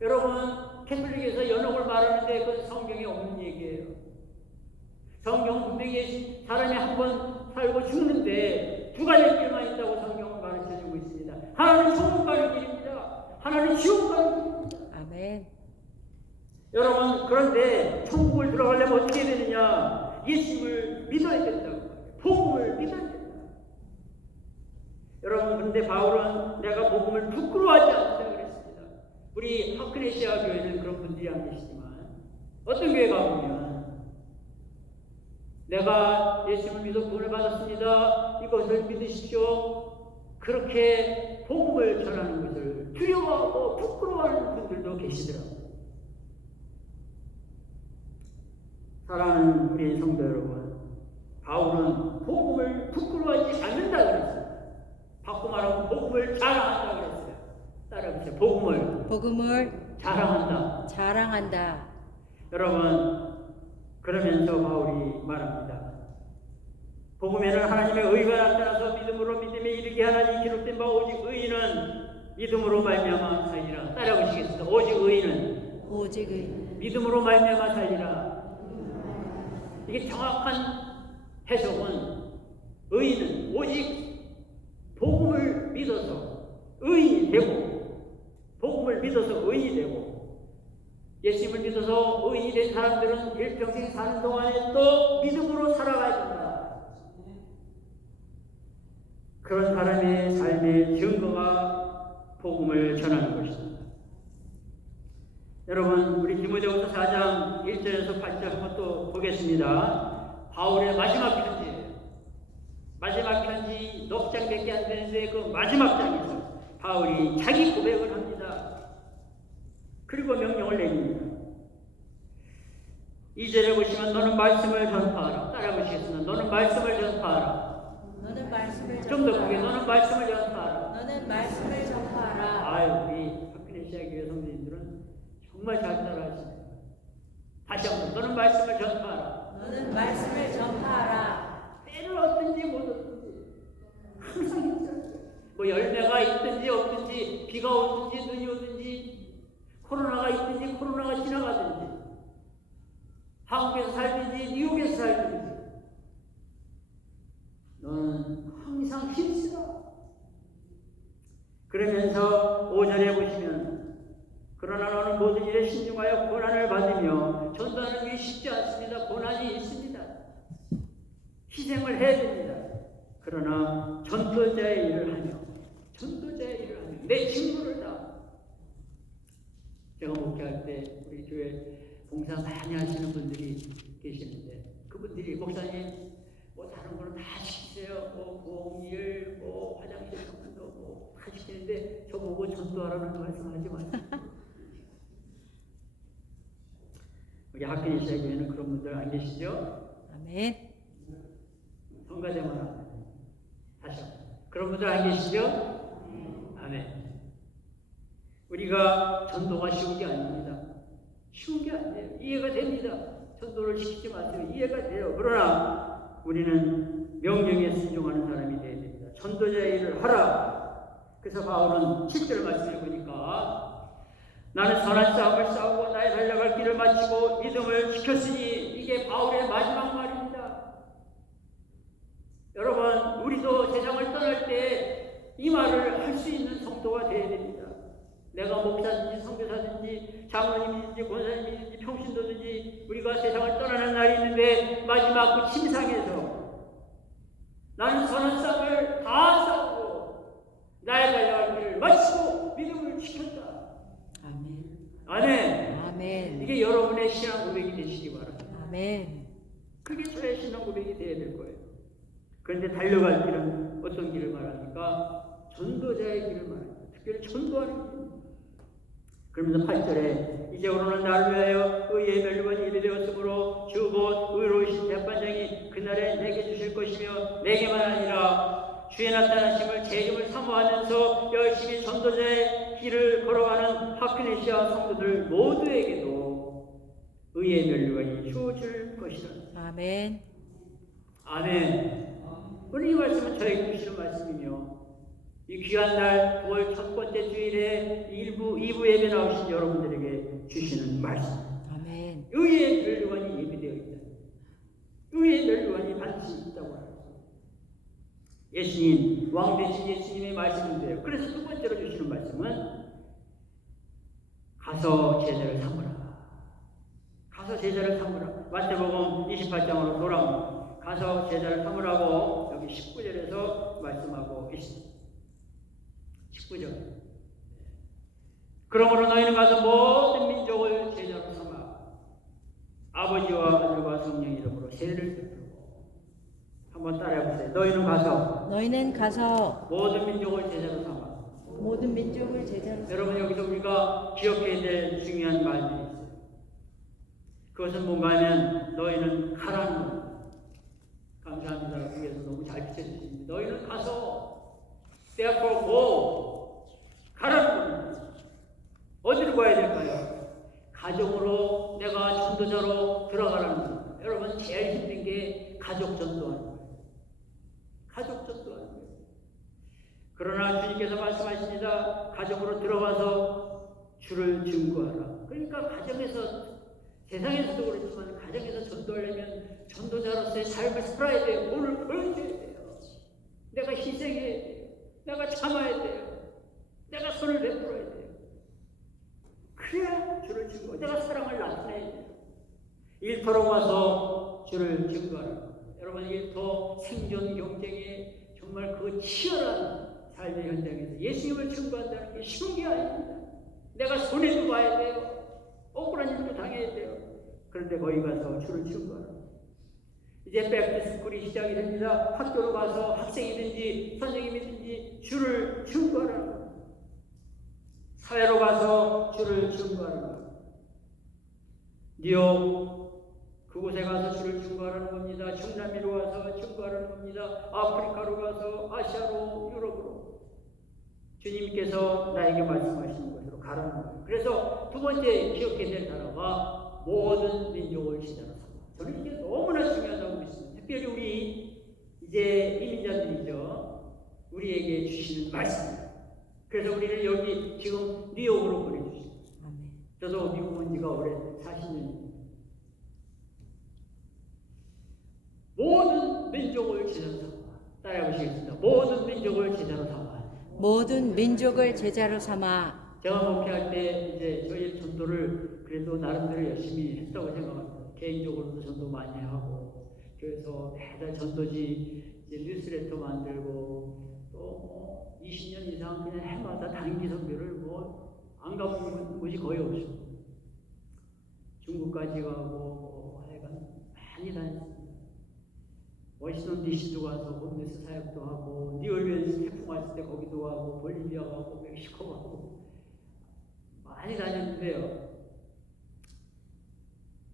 여러분 캐톨릭에서 연옥을 말하는데 그건 성경에 없는 얘기예요. 성경 분명히 사람이 한 번 살고 죽는데 두 갈래 길만 있다고 성경은 가르쳐주고 있습니다. 하나는 천국 가는 길입니다. 하나는 지옥 가는 길입니다. 아멘. 여러분 그런데 천국을 들어가려면 어떻게 되느냐? 예수님을 믿어야 된다고. 복음을 믿어야 된다. 여러분 그런데 바울은 내가 복음을 부끄러워하지 않는다 그랬습니다. 우리 하크네시아 교회는 그런 분들이 안 계시지만 어떤 교회 가보면 내가 예수님을 믿어 구원을 받았습니다. 이것을 믿으십시오. 그렇게 복음을 전하는 것을 두려워하고 부끄러워하는 분들도 계시더라고요. 사랑하는 우리 성도 여러분, 바울은 복음을 부끄러워하지 않는다 그랬어요. 바꿔 말하면 복음을 자랑한다 그랬어요. 따라해보세요. 복음을 자랑한다. 여러분 그러면서 바울이 말합니다. 복음에는 하나님의 의가 나타나서 믿음으로 믿음에 이르게 하나니 기록된 바 오직 의인은 믿음으로 말미암아 살리라. 따라해보시겠습니다. 오직 의인 믿음으로 말미암아 살리라. 이게 정확한 해석은 의인은 오직 복음을 믿어서 의인이 되고 복음을 믿어서 의인이 되고 예수님을 믿어서 의인이 된 사람들은 일평생 사는 동안에 또 믿음으로 살아가야 된다. 그런 사람의 삶의 증거가 복음을 전하는 것입니다. 여러분 우리 디모데후서 4장 1절에서 8절 한번 또 보겠습니다. 바울의 마지막 편지예요. 마지막 편지 넉 장밖에 안 되는데 그 마지막 장에서 바울이 자기 고백을 합니다. 그리고 명령을 내립니다. 2절에 보시면 너는 말씀을 전파하라. 따라해보시겠습니다. 너는 말씀을 전파하라. 좀 더 크게 너는 말씀을 전파하라. 아유 우리 하크네시아 교회 성도님들은 정말 잘 따라하시네요. 다시 한번 너는 말씀을 전파하라. 때를 얻든지 못 얻든지 항상 있잖아요. 뭐 열매가 있든지 없든지 비가 오든지 눈이 오든지 코로나가 있든지 코로나가 지나가든지 한국에서 살든지 뉴욕에서 살든지 너는 항상 힘쓰라. 그러면서 5절에 보시면 그러나 너는 모든 일에 신중하여 고난을 받으며 전도하는 일이 쉽지 않습니다. 고난이 있습니다. 희생을 해야 됩니다. 그러나 전도자의 일을 하며 내 친구를 다 제가 목회할 때 우리 교회 봉사 많이 하시는 분들이 계시는데 그분들이 목사님 뭐 다른 거는 다 시키세요. 뭐 공일, 뭐 화장실 청소 뭐 다 시키는데 저보고 전도하라는 말씀하지 마세요. 우리 하크네시아 교회는 그런 분들 안 계시죠? 아멘. 성가대만 다시 그런 분들 안 계시죠? 아멘. 우리가 전도가 쉬운 게 아닙니다. 쉬운 게 아니에요. 이해가 됩니다. 전도를 시키지 마세요. 이해가 돼요. 그러나 우리는 명령에 순종하는 사람이 되어야 됩니다. 전도자의 일을 하라. 그래서 바울은 7절 말씀을 보니까 나는 선한 싸움을 싸우고 나의 달려갈 길을 마치고 믿음을 지켰으니, 이게 바울의 마지막 말입니다. 여러분, 우리도 세상을 떠날 때 이 말을 할 수 있는 성도가 되어야 됩니다. 내가 목사든지 선교사든지 장로님이든지 권사님이든지 평신도든지 우리가 세상을 떠나는 날이 있는데 마지막 그 침상에서 나는 선한 싸움을 다 싸우고 나의 달려갈 길을 마치고 믿음을 지켰다. 아멘. 아멘. 아멘. 이게 여러분의 신앙 고백이 되시기 바랍니다. 아멘. 그게 저의 신앙 고백이 되어야 될 거예요. 그런데 달려갈 길은 어떤 길을 말합니까? 전도자의 길을 말합니다. 특별히 전도하는 길. 그러면서 8절에 이제로는 나를 위하여 의의 멸류관이 일이 되었으므로 주 곧 의로우신 재판장이 그날에 내게 주실 것이며 내게만 아니라 주의 나타나심을 제 이름을 사모하면서 열심히 전도자의 길을 걸어가는 하크네시아 성도들 모두에게도 의의 멸류관이 주어질 것이라. 아멘. 아멘. 오늘 이 말씀은 저에게 주시는 말씀이며, 이 귀한 날 9월 첫 번째 주일에 2부 예배 나오신 여러분들에게 주시는 말씀. 아멘. 의의 멸류관이 예비되어 있다. 의의 멸류관이 반드시 있다고 합니다. 예수님, 왕 되신 예수님의 말씀인데요. 그래서 두 번째로 주시는 말씀은 가서 제자를 삼으라. 가서 제자를 삼으라. 마태복음 28장으로 돌아옵니다. 가서 제자를 삼으라고 여기 19절에서 말씀하고 있습니다. 19절. 그러므로 너희는 가서 모든 민족을 제자로 삼아 아버지와 아들과 성령 이름으로 세례를 베풀고. 한번 따라해보세요. 너희는 가서 모든 민족을 제자로 삼아. 모든 민족을 제자로 여러분, 여기서 우리가 기억해야 될 중요한 말들이 있어요. 그것은 뭔가 하면 너희는 가라는 겁니다. 감사합니다. 위에서 너무 잘 비춰주십니다. 너희는 가서 therefore go, 가라는 겁니다. 어디로 가야 될까요? 가정으로 내가 전도자로 들어가라는 겁니다. 여러분, 제일 힘든 게 가족 전도하는 거예요. 가족 전도하는 거예요. 그러나 주님께서 말씀하십니다. 가정으로 들어가서 주를 증거하라. 그러니까 가정에서, 세상에서도 그렇지만 가정에서 전도하려면 전도자로서의 삶을 살아야 돼요. 오늘 보여줘야 돼요. 내가 희생해야 돼요. 내가 참아야 돼요. 내가 손을 베풀어야 돼요. 그래야 주를 증거. 내가 사랑을 나타내야 돼요. 일터로 와서 주를 증거하라. 여러분, 일터 생존 경쟁에 정말 그 치열한 삶의 현장에서 예수님을 증거한다는 게 쉬운 게 아닙니다. 내가 손해도 봐야 돼요. 억울한 일도 당해야 돼요. 그런데 거기 가서 주를 증거하라. 이제 백투스쿨이 시작이 됩니다. 학교로 가서 학생이든지 선생님이든지 주를 증거하라. 사회로 가서 주를 증거하라. 뉴욕 그곳에 가서 주를 증거하라는 겁니다. 중남미로 가서 증거하라는 겁니다. 아프리카로 가서 아시아로 유럽으로 주님께서 나에게 말씀하시는 것으로 가라는 거예요. 그래서 두 번째 기억해야 될 단어가 모든 민족을 제자로 삼아. 저는 이게 너무나 중요하다고 믿습니다. 특별히 우리 이제 이민자들이죠. 우리에게 주시는 말씀입니다. 그래서 우리를 여기 지금 뉴욕으로 보내주십니다. 저도 미국 온 지가 올해 40년입니다. 모든 민족을 제자로 삼아. 따라해보시겠습니다. 모든 민족을 제자로 삼아. 모든 민족을 제자로 삼아. 제가 목회할 때 이제 저희 전도를 그래도 나름대로 열심히 했다고 생각합니다. 개인적으로도 전도 많이 하고, 그래서 매달 전도지 이제 뉴스레터 만들고, 또 20년 이상 그냥 해마다 단기 선교를 안 가본 곳이 거의 없어요. 중국까지 가고, 하여간 많이 다녔습니다. 워싱턴 DC도 가서 홈리스 사역도 하고, 뉴올리언스 태풍 왔을 때 거기도 가고, 볼리비아 가고, 멕시코 가고 많이 다녔는데요.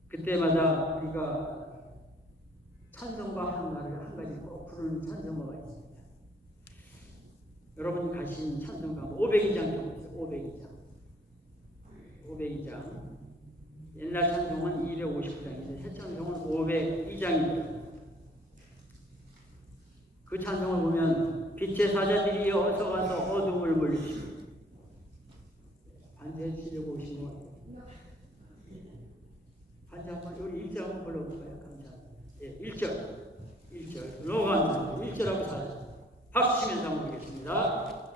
그때마다 우리가 찬송가 한 가지 꼭 부르는 찬송가가 있습니다. 여러분 가신 찬송가 502장 좀 보세요. 502장. 옛날 찬송은 259장인데 새 찬송은 502장입니다. 그 찬송을 보면 빛의 사자들이 어서 가서 어둠을 물리시고 반주해 주시려고 오신 것 같아요. 반주 한번 우리 1절 한번 불러볼까요? 감사합니다. 예, 1절 너무 감사합니다. 1절하고 4절 박수 치면서 한번 보겠습니다.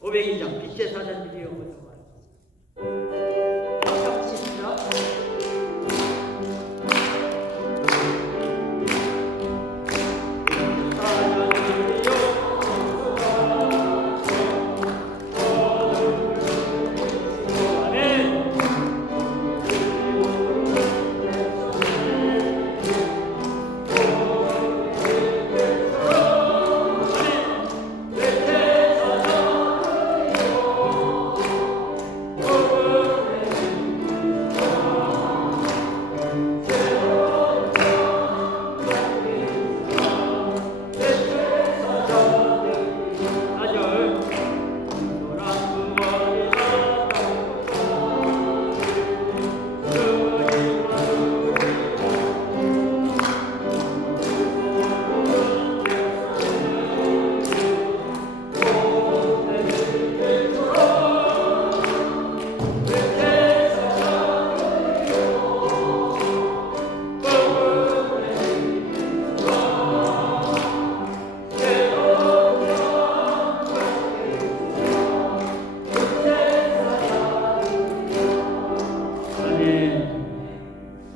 502장 빛의 사자들이 어서 가서 박수 치십니다.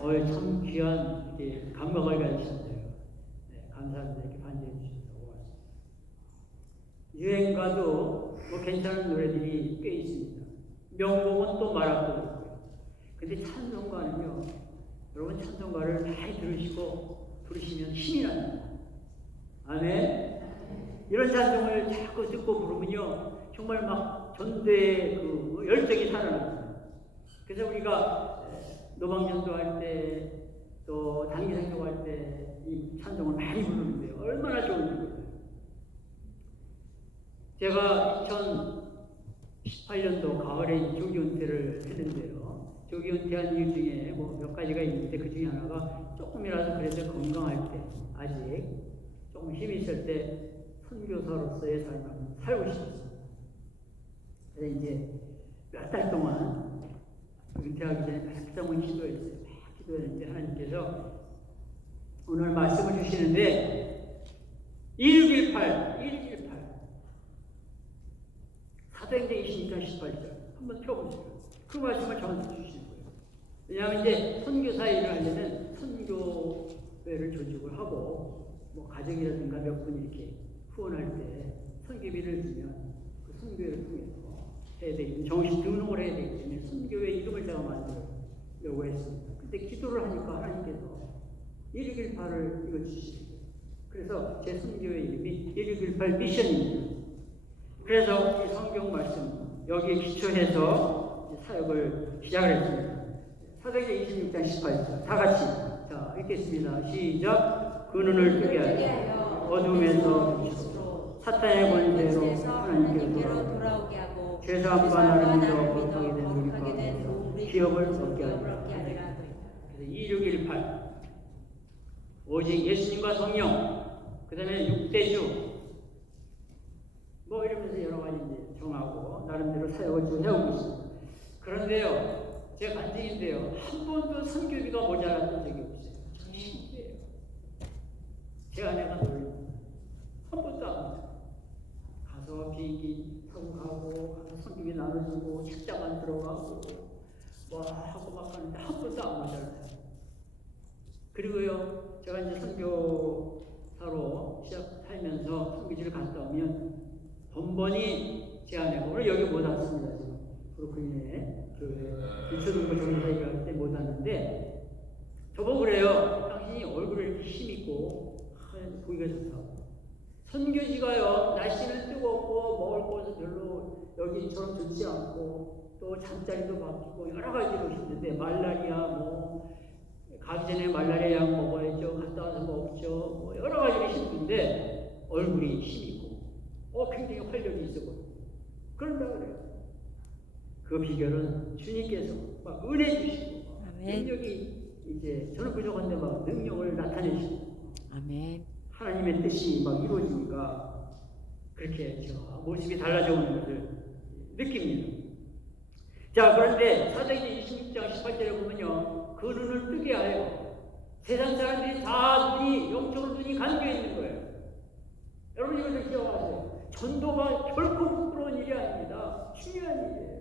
참 귀한 감각을 가지셨네요. 네, 감사합니다. 이렇게 반주해 주셔서 고맙습니다. 유행가도 뭐 괜찮은 노래들이 꽤 있습니다. 명곡은 또 말할 거 있고요. 근데 찬송가는요, 여러분 찬송가를 많이 들으시고 부르시면 힘이 납니다. 아멘. 이런 찬송을 자꾸 듣고 부르면요, 정말 막 전도의 그 열정이 살아납니다. 그래서 우리가 노방전도 할 때, 또 단기생도 할 때 이 찬송을 많이 부르는데요. 얼마나 좋은지 몰라요. 제가 2018년도 가을에 조기 은퇴를 했는데요. 조기 은퇴한 이유 중에 뭐 몇 가지가 있는데 그 중에 하나가 조금이라도 그래도 건강할 때, 아직 조금 힘이 있을 때 선교사로서의 삶을 살고 싶었어요. 그래서 이제 몇 달 동안 은퇴하기 전에 몇 동안 기도했어요. 기도했는데 하나님께서 오늘 말씀을 주시는데 1618 사도행전 26장 18절 한번 펴보세요. 그 말씀을 저한테 주시는 거예요. 왜냐하면 이제 선교사 일을 하려면 선교회를 조직을 하고 뭐 가정이라든가 몇 분 이렇게 후원할 때 선교비를 주면 그 선교회를 통해서 해야 되기 때문에 정식 등록을 해야 되기 때문에 선교회 이름을 제가 만들려고 했습니다. 근데 기도를 하니까 하나님께서 1618을 이거 주시더라고요. 그래서 제 선교회 이름이 1618 미션입니다. 그래서 이 성경 말씀 여기에 기초해서 사역을 시작을 했습니다. 사도행전 26장 18절 다 같이 자 읽겠습니다. 시작. 그 눈을 뜨게 하여 어둠에서 비추소 사탄의 권세로 하나님께로 돌아오게 하고 죄사함과 나를 믿어 거룩하게 된 우리 가운데서 기업을 얻게 하리라. 그래서 2618 오직 예수님과 성령 그 다음에 육대주 뭐 이러면서 여러 가지 이제 정하고 나름대로 사역을 좀 해오고 있습니다. 그런데요, 제 간증인데요, 한 번도 선교비가 모자랐던 적이 없어요. 참 신기해요. 제 아내가 놀립니다. 한 번도 안 와요. 가서 비행기 타고 가고 가서 선교비 나눠주고 책자만 들어가고 뭐 하고 막 하는데 한 번도 안 모자라요. 그리고요, 제가 이제 선교사로 살면서 선교지를 갔다 오면 번번이 제 아내가 오늘 여기 못 왔습니다. 지금 브루클린에 교회 일초동부 정사에 갈 때 못 왔는데 저보고 그래요. 당신이 얼굴에 이렇게 힘있고 보기가 좋다고. 선교지가요 날씨는 뜨겁고 먹을 것은 별로 여기처럼 좋지 않고 또 잠자리도 바뀌고 여러 가지로 힘든데 말라리아 뭐 가기 전에 말라리아 약 먹어야죠. 갔다 와서 먹죠. 뭐 여러 가지로 힘든데 얼굴이 힘있고 굉장히 활력이 있어 보여요. 그런다 그래요. 그 비결은 주님께서 막 은혜 주시고 아멘. 능력이 이제 저는 부족한데 막 능력을 나타내시고 아멘. 하나님의 뜻이 막 이루어지니까 그렇게 제가 모습이 달라져오는 것을 느낍니다. 자, 그런데 사도행전 26장 18절에 보면요, 그 눈을 뜨게 하여 세상 사람들이 다 눈이 영적으로 눈이 감겨 있는 거예요. 여러분 이것을 기억하세요. 전도가 결코 부끄러운 일이 아닙니다. 중요한 일이에요.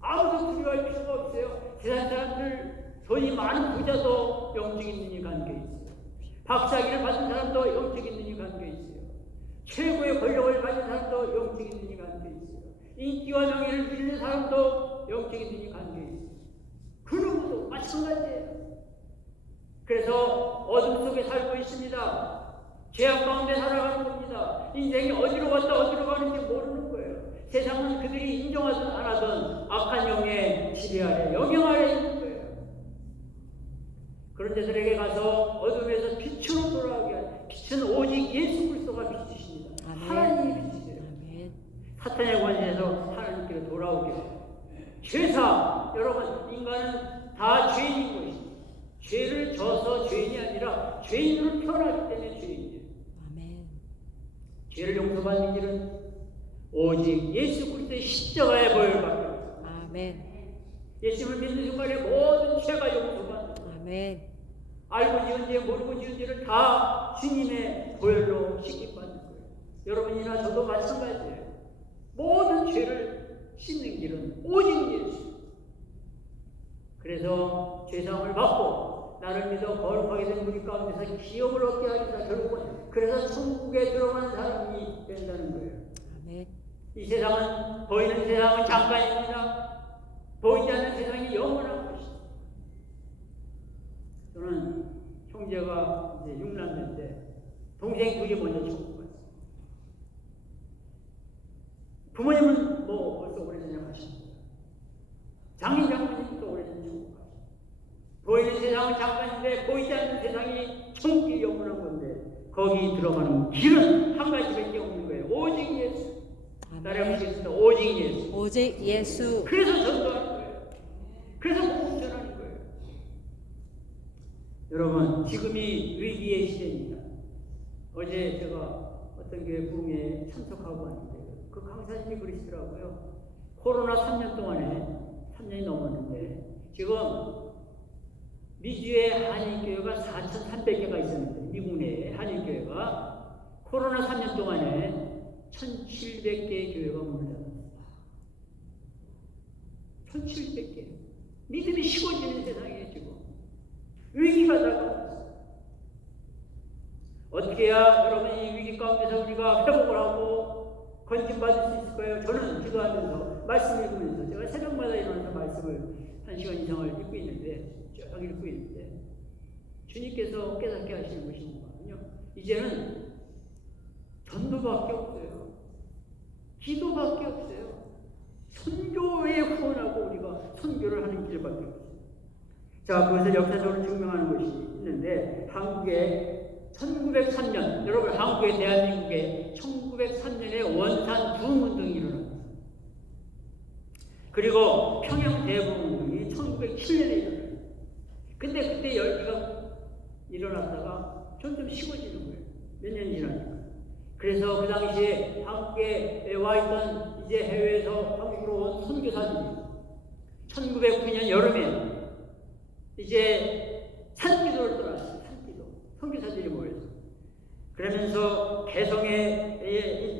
아무도 두려워할 필요가 없어요. 세상 사람들 돈이 많은 부자도 영적인 눈이 감겨 있어요. 박사학위를 받은 사람도 영적인 눈이 감겨 있어요. 최고의 권력을 가진 사람도 영적인 눈이 감겨 있어요. 인기와 명예를 누리는 사람도 영적인 눈이 감겨 있어요. 그 누구도 마찬가지예요. 그래서 어둠 속에 살고 있습니다. 죄악 가운데 살아가는 겁니다. 인생이 어디로 갔다 어디로 가는지 모르는 거예요. 세상은 그들이 인정하든 안 하든 악한 영의 지배 아래, 영영 아래 있는 거예요. 그런 데들에게 가서 어둠에서 빛으로 돌아가게 하는, 빛은 오직 예수 그리스도가 빛이십니다. 아멘. 하나님이 빛이세요. 아멘. 사탄의 권세에서 하나님께로 돌아오게 해요. 죄사, 여러분, 인간은 다 죄인인 것입니다. 죄를 져서 죄인이 아니라 죄인으로 태어나기 때문에 죄인이에요. 아멘. 죄를 용서받는 길은 오직 예수 그리스도의 십자가의 보혈밖에 없어요. 아멘. 예수를 믿는 순간에 모든 죄가 용서받는 거예요. 아멘. 알고 지은 죄, 모르고 지은 죄를 다 주님의 보혈로 씻김받는 거예요. 여러분이나 저도 마찬가지예요. 모든 죄를 씻는 길은 오직 예수. 그래서 죄사함을 받고 나를 믿어 거룩하게 된 우리 가운데서 기업을 얻게 하리라. 결국은 그래서 천국에 들어가는 사람이 된다는 거예요. 아멘. 이 세상은, 보이는 세상은 잠깐입니다. 보이지 않는 세상이 영원한 것입니다. 저는 형제가 이제 6남매인데 동생 둘이 먼저 천국 갔어요. 부모님은 뭐 벌써 오래전에 가십니다. 장인장모님도 오래전에 천국 가십니다. 보이는 세상은 잠깐인데 보이지 않는 세상이 천국이 영원한 건데 거기 들어가는 길은 한 가지밖에 없는 거예요. 오직 예수. 따라하시겠습니다. 오직 예수. 오직 예수. 그래서 전도하는 거예요. 그래서 복음 전하는 거예요. 여러분, 지금이 위기의 시대입니다. 어제 제가 어떤 교회 부흥회에 참석하고 왔는데 그 강사님이 그러시더라고요. 코로나 3년 동안에 3년이 넘었는데 지금 미주에 한인교회가 4,300개가 있었는데 미국 내에 한인교회가 코로나 3년 동안에 1,700개의 교회가 문을 닫았습니다. 1,700개. 믿음이 식어지는 세상이에요, 지금. 위기가 다가왔어요. 어떻게 해야 여러분 이 위기 가운데서 우리가 회복을 하고 건진받을 수 있을까요? 저는 기도하면서, 말씀 읽으면서, 제가 새벽마다 일어나서 말씀을 1시간 이상을 읽고 있는데, 쭉 읽고 있는데, 주님께서 깨닫게 하시는 것이 뭐냐면요. 이제는 전도밖에 없어요. 기도밖에 없어요. 선교에 후원하고 우리가 선교를 하는 길밖에 없어요. 자, 그것을 역사적으로 증명하는 것이 있는데 한국에 1903년, 여러분 한국의 대한민국에 1903년에 원산 부흥운동이 일어납니다. 그리고 평양 대부흥운동이 1907년에 일어납니다. 근데 그때 열기가 일어났다가 점점 식어지는 거예요. 몇 년 지나니까. 그래서 그 당시에 한국에 와 있던 이제 해외에서 한국으로 온 선교사들이 1909년 여름에 이제 산기도를 떠났어요. 산기도. 선교사들이 모여서. 그러면서 개성에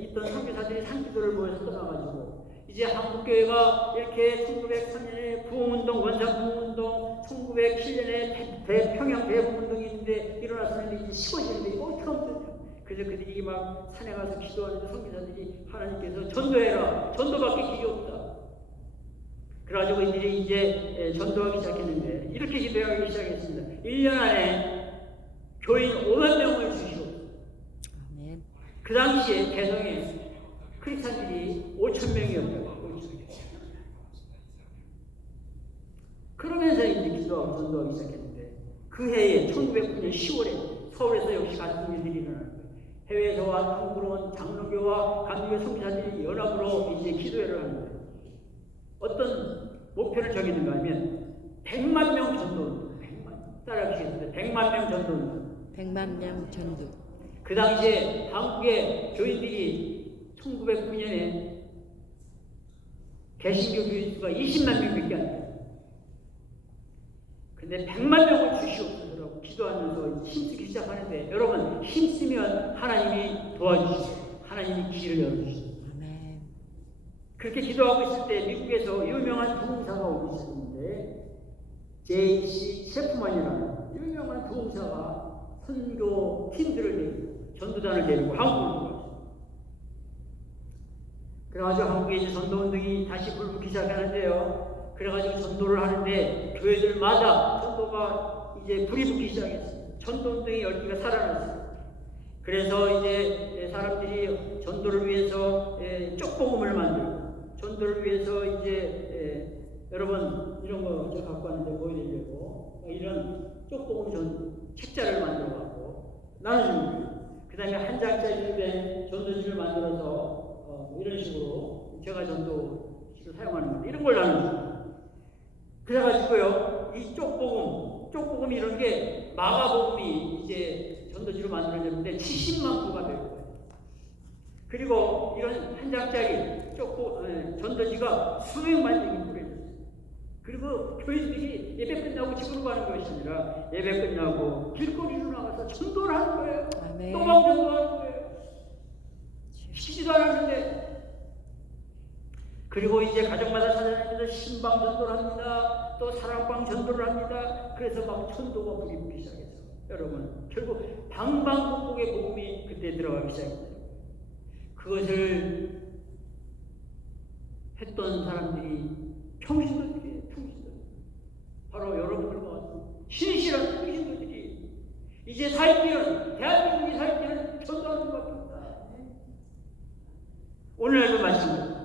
있던 선교사들이 산기도를 모여서 떠나가지고 이제 한국교회가 이렇게 1903년에 부흥운동, 원산부흥운동, 1907년에 평양 대부흥운동이 있는데 일어났었는데 이제 식어지는데 이거 어떻게 하면. 그래서 그들이 막 산에 가서 기도하는데 선교사들이 하나님께서 전도해라. 전도밖에 길이 없다. 그래가지고 이들이 이제 전도하기 시작했는데 이렇게 기도하기 시작했습니다. 1년 안에 교인 5만 명을 주시옵소서. 아멘. 그 당시에 개성에 크리스찬들이 5천 명이었다고. 그러면서 이제 기도하고 전도하기 시작했는데 그 해에 1909년 10월에 서울에서 역시 같은 일들이 일어나는 거예요. 해외에서 와 한국으로 온 장로교와 감리교 선교사들이 연합으로 이제 기도회를 하는 거예요. 어떤 목표를 정했는가 하면 100만 명 전도, 100만 따라하시겠습니다. 100만 명 전도. 100만 명 전도. 그 당시에 한국의 교인들이 1909년에 개신교 교인 수가 20만 명밖에 안 돼요. 근데 100만 명을 주시옵소서라고 기도하면서 힘쓰기 시작하는데, 여러분 힘쓰면 하나님이 도와주시고 하나님이 길을 열어주시고, 아멘. 그렇게 기도하고 있을 때 미국에서 유명한 부흥사가 오고 있었는데, J.C. 체프만이라는 유명한 부흥사가 선교 팀들을 데리고 전도단을 데리고 한국으로 들어왔어요. 그래가지고 한국에 이제 전도운동이 다시 불붙기 시작하는데요. 그래가지고 전도를 하는데 교회들마다 전도가 이제 불이 붙기 시작했어요. 전도운동의 열기가 살아났어요. 그래서 이제 사람들이 전도를 위해서 쪽복음을 만들고, 전도를 위해서 이제 여러분 이런 거 제가 갖고 왔는데 보여드리려고 이런 쪽복음 책자를 만들어갖고 나눠주는 거예요. 그 다음에 한 장짜리 된 전도지를 만들어서 이런 식으로 제가 전도지를 사용하는 건데 이런 걸 나눠줍니다. 그래가지고요, 이 쪽복음 이런 게 마가복음이 이제 전도지로 만들어졌는데 70만 부가 될 거예요. 그리고 이런 한 장짜리 전도지가 수백만 장이 뿌려졌어요. 그리고 교인들이 예배 끝나고 집으로 가는 것이 아니라 예배 끝나고 길거리로 나가서 전도를 하는 거예요. 아멘. 또막 전도하는 거예요. 시키지도 않았는데. 그리고 이제 가정마다 찾아다니면서 신방 전도를 합니다. 또 사랑방 전도를 합니다. 그래서 막 전도가 불이 붙기 시작했어요. 여러분, 결국 방방곡곡의 복음이 그때 들어가기 시작했어요. 그것을 했던 사람들이 평신도들이에요. 바로 여러분들과 신실한 평신도들이 이제 살 길은, 대한민국이 살 길은 전도하는 것밖에 없다. 오늘날도 마찬가지입니다.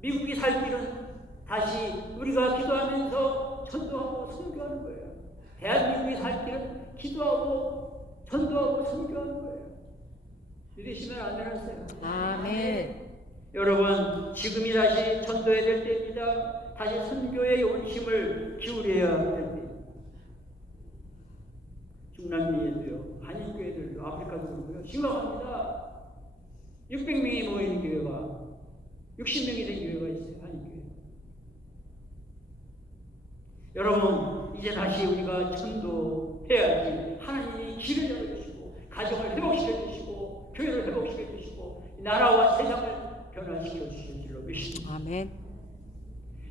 미국이 살 길은 다시 우리가 기도하면서 전도하고 선교하는 거예요. 대한민국이 살 길은 기도하고 전도하고 선교하는 거예요. 믿으시면 아멘 하세요. 아멘. 여러분, 지금이 다시 전도해야 될 때입니다. 다시 선교의 온심을 기울여야 될 때입니다. 중남미에도요, 한인교회들도 아프리카도 그렇고요, 심각합니다. 600명이 모이는 교회가 60명이 된 교회가 있어요. 한인교회. 여러분, 이제 다시 우리가 전도해야지. 하나님이 길을 열어주시고 가정을 회복시켜주시고 교회를 회복시켜주시고 나라와 세상을 변화시켜 주실 줄로 믿습니다. 아멘.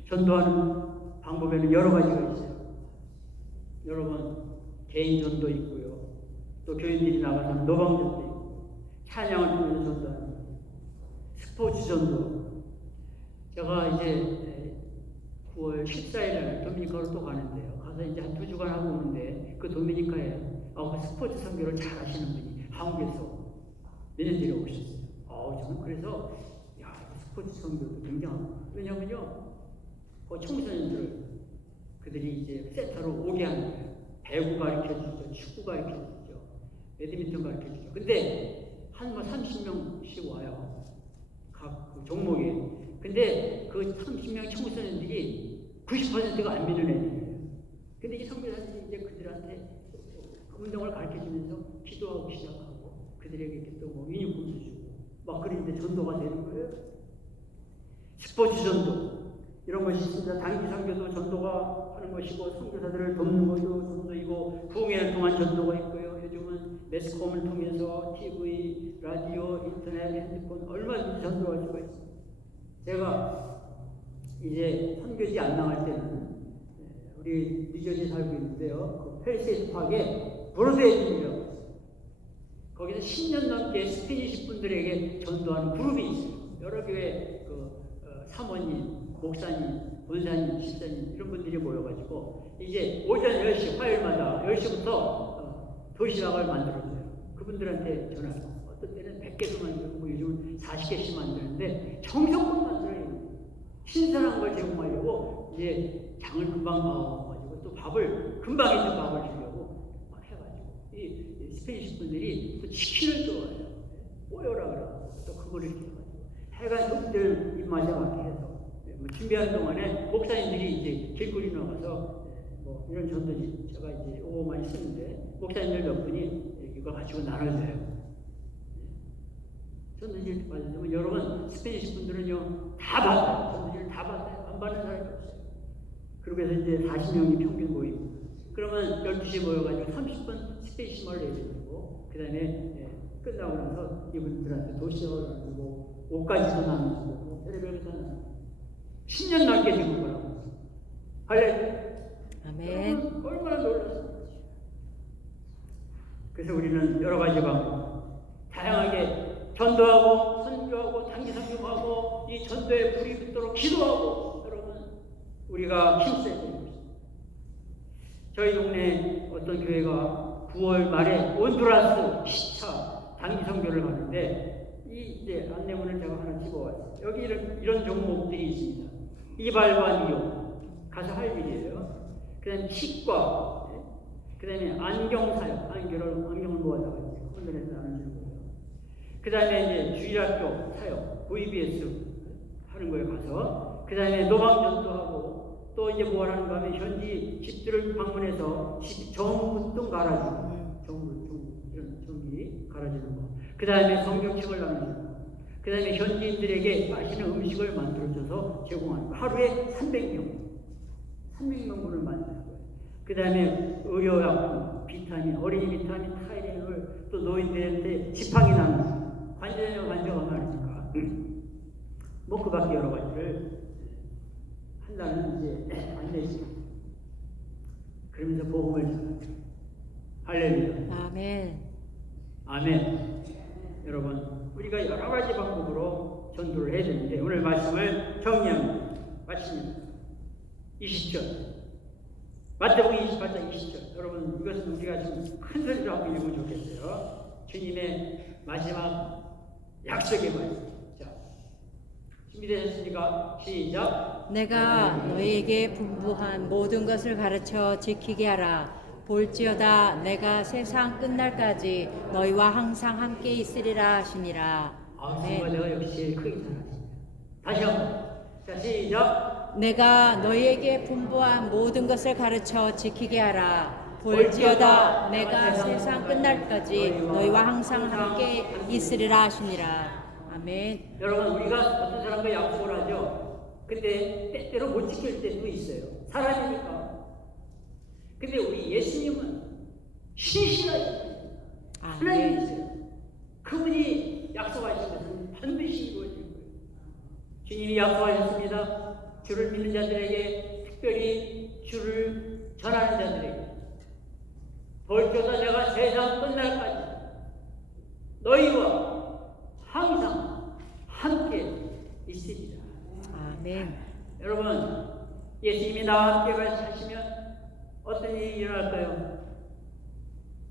전도하는 방법에는 여러 가지가 있어요. 여러분, 개인 전도 있고요. 또 교인들이 나가서 노방 전도 있고, 찬양을 통해서 전도하는 거, 스포츠 전도. 제가 이제 9월 14일에 도미니카로 또 가는데요. 가서 이제 한 2주간 하고 오는데 그 도미니카에 그 스포츠 선교를 잘 하시는 분이 한국에서 몇 년 전에 오셨어요. 저는 그래서 스포츠 선교도 굉장합니다. 왜냐면요, 청소년들을 그들이 이제 센터로 오게 하는 거예요. 배구 가르쳐 주죠, 축구 가르쳐 주죠, 배드민턴 가르쳐 주죠. 근데 한 30명씩 와요. 각 종목에. 근데 그 30명 청소년들이 90%가 안 믿는 애들이에요. 근데 이 선교사들이 이제 그들한테 운동을 가르쳐 주면서 기도하고 시작하고 그들에게 또 뭐 유니폼도 주고 막 그런데 전도가 되는 거예요. 스포츠 전도 이런 것이 있습니다. 단기 선교도 전도가 하는 것이고, 선교사들을 돕는 것도 전도이고, 부흥회를 통한 전도가 있고요. 요즘은 매스컴을 통해서 TV, 라디오, 인터넷, 핸드폰 얼마든지 전도할 수가 있습니다. 제가 이제 선교지 안 나갈 때는 우리 뉴저지 살고 있는데요. 그 펠시스 파크에 브로드웨이라고 있어요. 거기서 10년 넘게 스페니시 분들에게 전도하는 그룹이 있어요. 여러 교회 사모님, 목사님, 본사님, 집사님 이런 분들이 모여가지고 이제 오전 10시 화요일마다 10시부터 도시락을 만들어줘요. 그분들한테 전화해요. 어떤 때는 100개도 만들고 요즘은 40개씩 만드는데 정성껏 만들어요. 신선한 걸 제공하려고 이제 장을 금방 봐가지고 또 밥을 금방 있는 밥을 주려고 막 해가지고 이 스페니시 분들이 또 치킨을 좋아해요. 뽀요라 그러고 또 그걸 이렇게 해가지고 해가 형들 입맛에 맞게 해서 준비하는 동안에 목사님들이 이제 길거리 나가서 뭐 이런 전도지 제가 이제 오고 많이 쓰는데 목사님들 몇 분이 이거 가지고 나눠줘요. 전도지를 받으면 여러분 스페니시 분들은요 다 받아요. 전도지를 다 받아요. 안 받는 사람이 없어요. 그리고 해서 이제 40명이 평균 모이고 그러면 12시에 모여가지고 30분 스페이시 말을 해야 되고 그 다음에 끝나고 나서 이분들한테 도시락을 나누고 옷까지도 나누고 텔레비전도 나누고 10년 넘게 되는 거라고. 할렐루야. 아멘. 얼마나 놀랐습니까? 그래서 우리는 여러 가지 방법 다양하게 전도하고 선교하고 단기 선교하고 이 전도에 불이 붙도록 기도하고 여러분 우리가 힘써야 되는 것입니다. 저희 동네 어떤 교회가 9월 말에 온두라스 10차 단기 선교를 가는데 이 이제 안내문을 제가 하나 집어왔어요. 여기 이런 종목들이 있습니다. 이발과 미용 가서 할 일이에요. 그다음에 치과, 그다음에 안경 사역, 안경을 모아다가 혼돈해서 나눠주는 거예요. 그다음에 이제 주일학교 사역, VBS 하는 거에 가서 그다음에 노방전도하고 또 이제 뭐 하는 거 하면 현지 집들을 방문해서 정문등 갈아주고 이런 전기 갈아주는 거. 그다음에 성경책을 나눠주는 거. 그다음에 현지인들에게 맛있는 음식을 만들어줘서 제공하는 거. 하루에 300명분을 만드는 거예요. 그다음에 의료약품, 비타민, 어린이 비타민, 타이레놀, 또 노인들한테 지팡이 나누는 거. 관절염 환자가 많으니까 뭐 그 밖에 여러 가지를 한다는 이제 안내지. 그러면서 복음을 전하죠. 할렐루야. 아멘. 아멘. 여러분, 우리가 여러 가지 방법으로 전도를 해야 되는데 오늘 말씀을 정리합니다. 마칩니다. 20절. 마태복음 28장 20절. 여러분, 이것은 우리가 좀 큰 소리로 한번 읽으면 좋겠어요. 주님의 마지막 약속의 말씀. 자, 준비되셨습니까? 시작. 내가 너희에게 분부한 모든 것을 가르쳐 지키게 하라. 볼지어다 내가 세상 끝날까지 너희와 항상 함께 있으리라 하시니라. 정말 내가 역시 제일 크게 잘하십니다. 다시 한번. 자, 시작. 내가 너희에게 분부한 모든 것을 가르쳐 지키게 하라. 볼지어다 내가 세상 끝날까지 너희와 항상 함께 있으리라 하시니라. 아멘. 여러분, 우리가 어떤 사람과 약속을 하죠. 근데 때때로 못 지킬 때도 있어요. 사람이니까. 근데 우리 예수님은 신실하시고 하나님이세요. 그분이 약속하신 것은 반드시 이루어질 거예요. 주님이 약속하셨습니다. 주를 믿는 자들에게, 특별히 주를 전하는 자들에게, 볼지어다 내가 세상 끝날까지 너희와 항상 함께 있으리라. 아멘. 여러분, 예수님이 나와 함께 하시면 어떤 일이 일어날까요?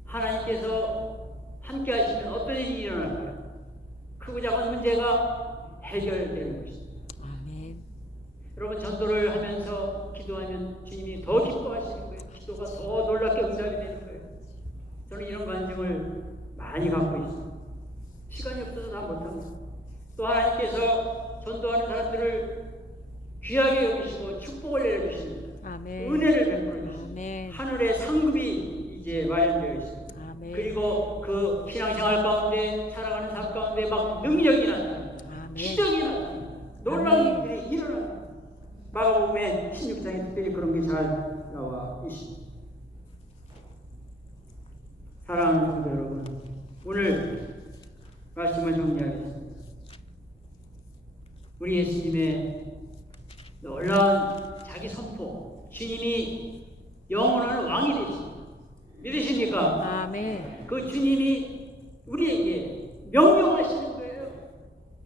하나님께서 함께 하시면 어떤 일이 일어날까요? 크고 작은 문제가 해결되는 것입니다. 아멘. 여러분, 전도를 하면서 기도하면 주님이 더 기뻐하시는 거예요. 기도가 더 놀랍게 응답이 되는 거예요. 저는 이런 간증을 많이 갖고 있습니다. 시간이 없어서 다 못합니다. 또 하나님께서 전도하는 사람들을 귀하게 여기시고 축복을 내려주십니다. 아멘. 은혜를 베풀어 주십니다. 아멘. 하늘의 상급이 이제 마련되어 있습니다. 아멘. 그리고 그 신앙생활 가운데 살아가는 삶 가운데 막 능력이 나타납니다. 아멘. 기적이 나타납니다. 놀라운 일이 일어납니다. 마가복음의 16장에 특별히 그런 게 잘 나와 있습니다. 사랑하는 성도 여러분, 오늘 말씀을 정리하겠습니다. 우리 예수님의 놀라운 자기 선포, 주님이 영원한 왕이 되십니다. 믿으십니까? 아멘. 그 주님이 우리에게 명령하시는 거예요.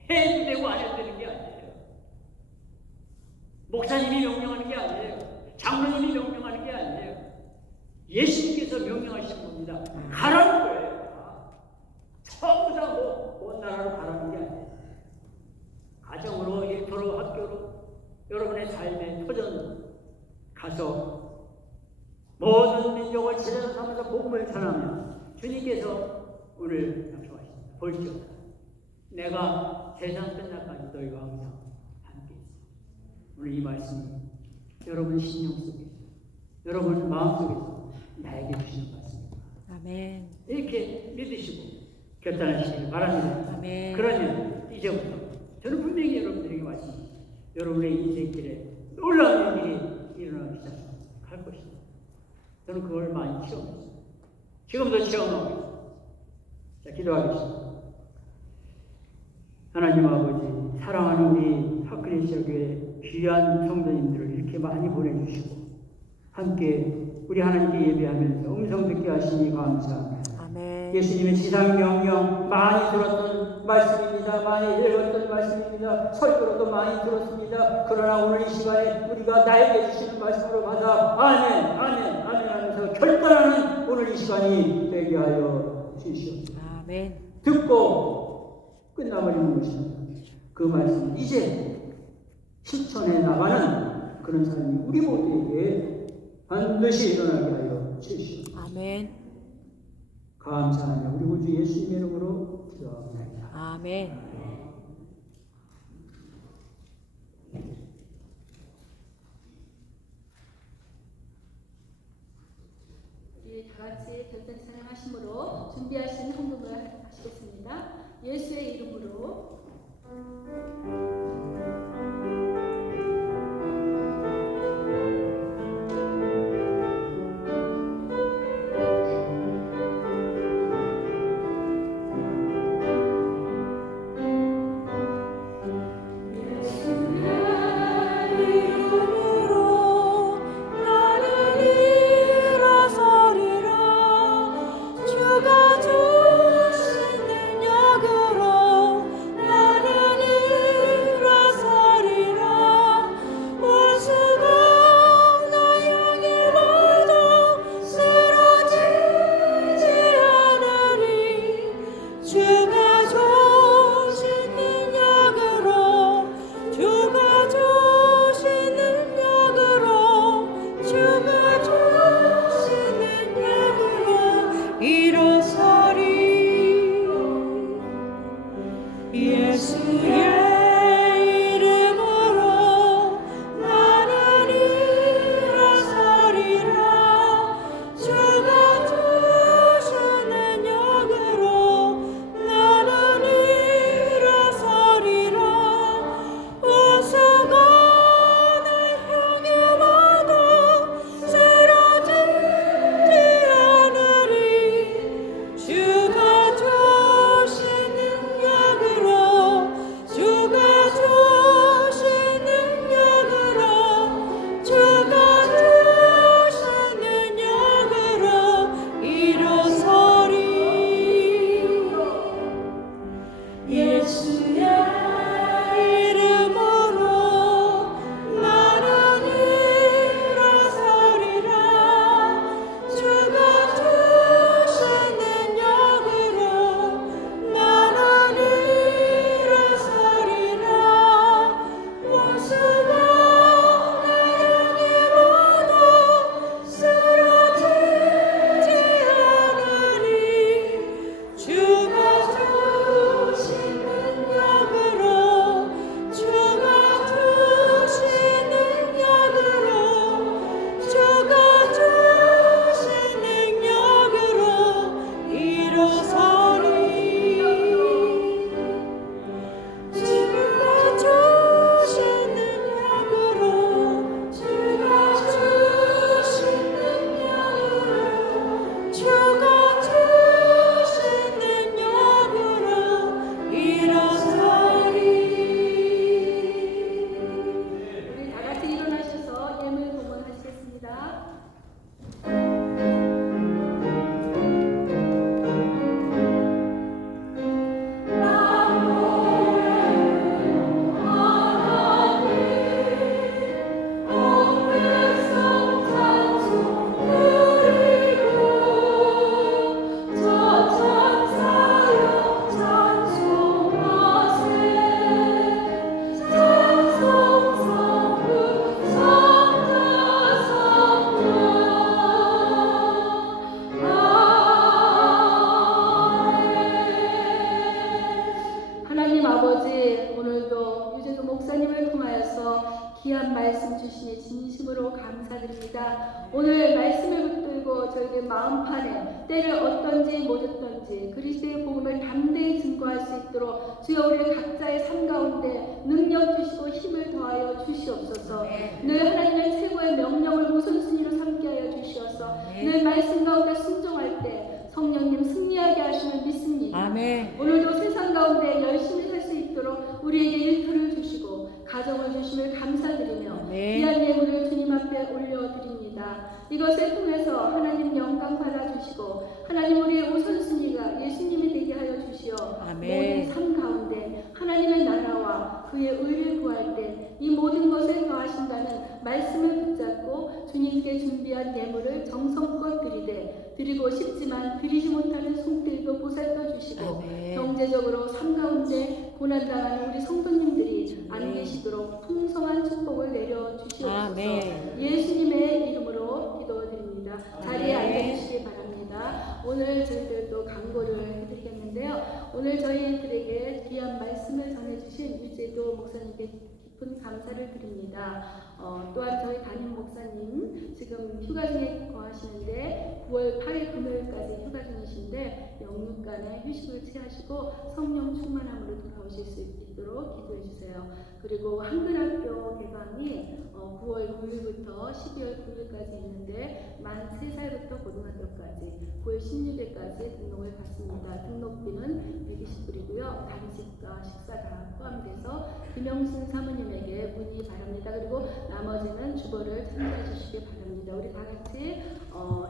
해도 되고 안 해도 되는 게 아니에요. 목사님이 명령하는 게 아니에요. 장로님이 명령하는 게 아니에요. 예수님께서 명령하시는 겁니다. 가라는 거예요. 처음부터 먼 나라로 가라는 게 아니에요. 가정으로, 일터로, 학교로, 여러분의 삶의 터전 가서 모든 민족을 제자로 삼아서 복음을 전하면 주님께서 오늘 약속하십니다. 볼지어다 내가 세상 끝날까지 너희와 항상 함께 있어. 오늘 이 말씀이 여러분 신령 속에, 여러분 마음 속에서 나에게 주시는 말씀입니다. 아멘. 이렇게 믿으시고 결단하시길 바랍니다. 아멘. 그러면 이제부터 저는 분명히 여러분들에게 말씀드립니다. 여러분의 인생길에 놀라운 일이 일어나기 시작할 것입니다. 저는 그걸 많이 체험했어요. 지금도 체험하고 있습니다. 자, 기도하겠습니다. 하나님 아버지, 사랑하는 우리 하크리시아 교회 귀한 성도님들을 이렇게 많이 보내주시고 함께 우리 하나님께 예배하면서 음성 듣게 하시니 감사합니다. 아멘. 예수님의 지상 명령 많이 들었던 말씀입니다. 많이 읽었던 말씀입니다. 설교로도 많이 들었습니다. 그러나 오늘 이 시간에 우리가 나에게 주시는 말씀으로 받아 아멘, 아멘, 아멘 하면서 결단하는 오늘 이 시간이 되게 하여 주시옵소서. 아멘. 듣고 끝나버리는 것입니다. 그 말씀 이제 실천해 나가는 그런 사람이 우리 모두에게 반드시 일어나게 하여 주시옵소서. 아멘. 감사하며 우리 구주 예수님의 이름으로 기도합니다. 아멘. 우리 다 같이 결단 찬양하심으로 준비하신 헌금을 하시겠습니다. 예수의 이름으로. 주가 주신 능력으로 나를 말씀 주시니 진심으로 감사드립니다. 오늘 말씀을 붙들고 저희들 마음판에 때를 어떤지 못 어떤지 그리스도의 복음을 담대히 증거할 수 있도록 주여 우리 각자의 삶 가운데 능력 주시고 힘을 더하여 주시옵소서. 늘 하나님의 최고의 명령을 우선순위로 삼게 하여 주시옵소서. 늘 말씀 가운데 순종할 때 성령님 승리하게 하시면 믿습니다. 아멘. 오늘도 세상 가운데 열심히 살 수 있도록 우리에게 일터를 주시고 가정을 주심을 감사드리며 귀한 예물을 주님 앞에 올려드립니다. 이것을 통해서 하나님 영광 받아주시고 하나님 우리의 우선순위가 예수님이 되게 하여 주시어 모든 삶 가운데 하나님의 나라와 그의 의를 구할 때 이 모든 것을 더하신다는 말씀을 붙잡고 주님께 준비한 예물을 정성껏 드리고 싶지만 드리지 못하는 손길도 보살펴 주시고 경제적으로 삶 가운데 고난당하는 우리 성도님들이 안 계시도록 풍성한 축복을 내려 주시옵소서. 예수님의 이름으로 기도드립니다. 자리에 앉아주시기 바랍니다. 오늘 저희들도 강고를 해드리겠는데요. 오늘 저희들에게 귀한 말씀을 전해주신 유재도 목사님께 깊은 감사를 드립니다. 또한 저희 담임 목사님 지금 휴가 중에 거하시는데 9월 8일 금요일까지 휴가 중이신데 영육간에 휴식을 취하시고 성령 충만함으로 돌아오실 수 있도록 기도해 주세요. 그리고 한글학교 개강이 9월 9일부터 12월 9일까지 있는데 만 3살부터 고등학교까지 9월 16일까지 등록을 받습니다. 등록비는 120불이고요. 단식과 식사 다 포함돼서 김영순 사모님에게 문의 바랍니다. 그리고 나머지는 주보를 참조해 주시기 바랍니다. 우리 다 같이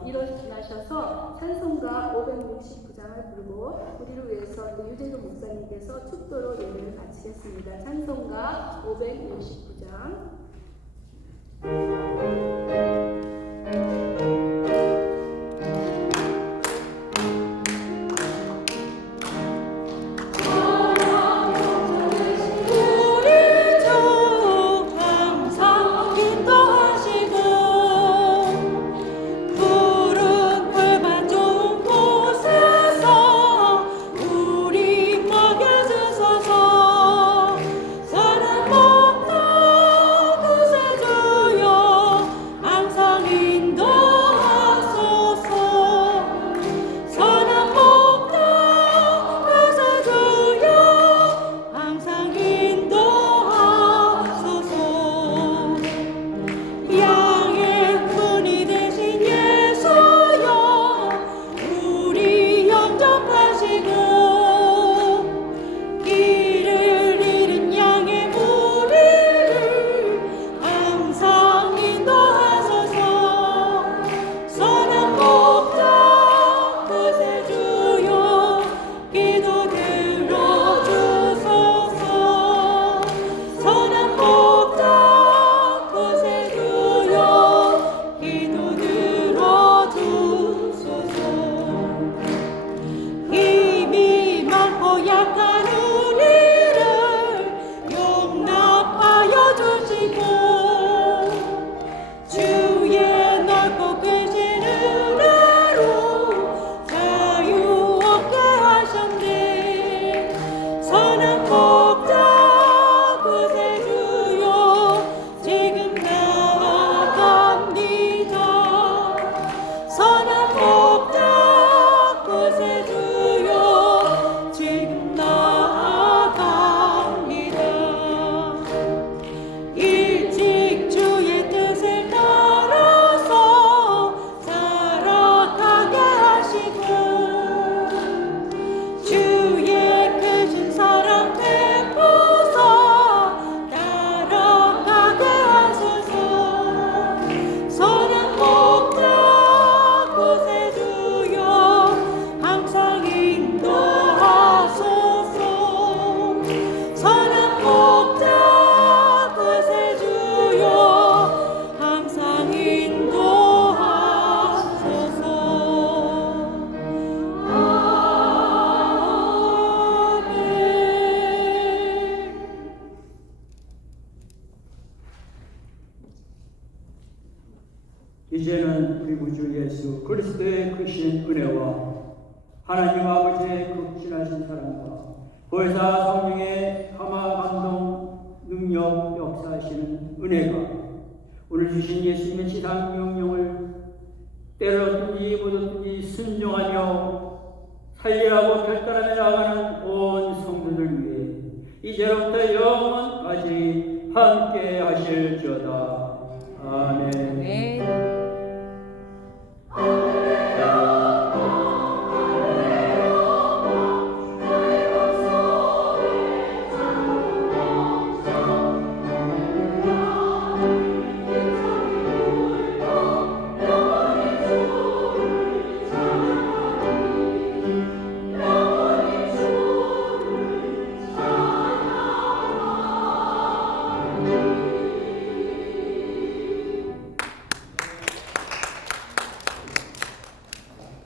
일어나셔서 찬송가 569장을 부르고 우리를 위해서 또 유재도 목사님께서 축도로 예배를 마치겠습니다. 찬송가 569장. 이제는 우리 구주 예수 그리스도의 크신 은혜와 하나님 아버지의 극진하신 사랑과 보혜사 성령의 감화 감동 능력 역사하시는 은혜가 오늘 주신 예수님의 지상 명령을 때를 얻든지 못 얻든지 순종하며 살리라고 결단하며 나아가는 온 성도들 위해 이제부터 영원까지 함께 하실지어다. 아멘. 네.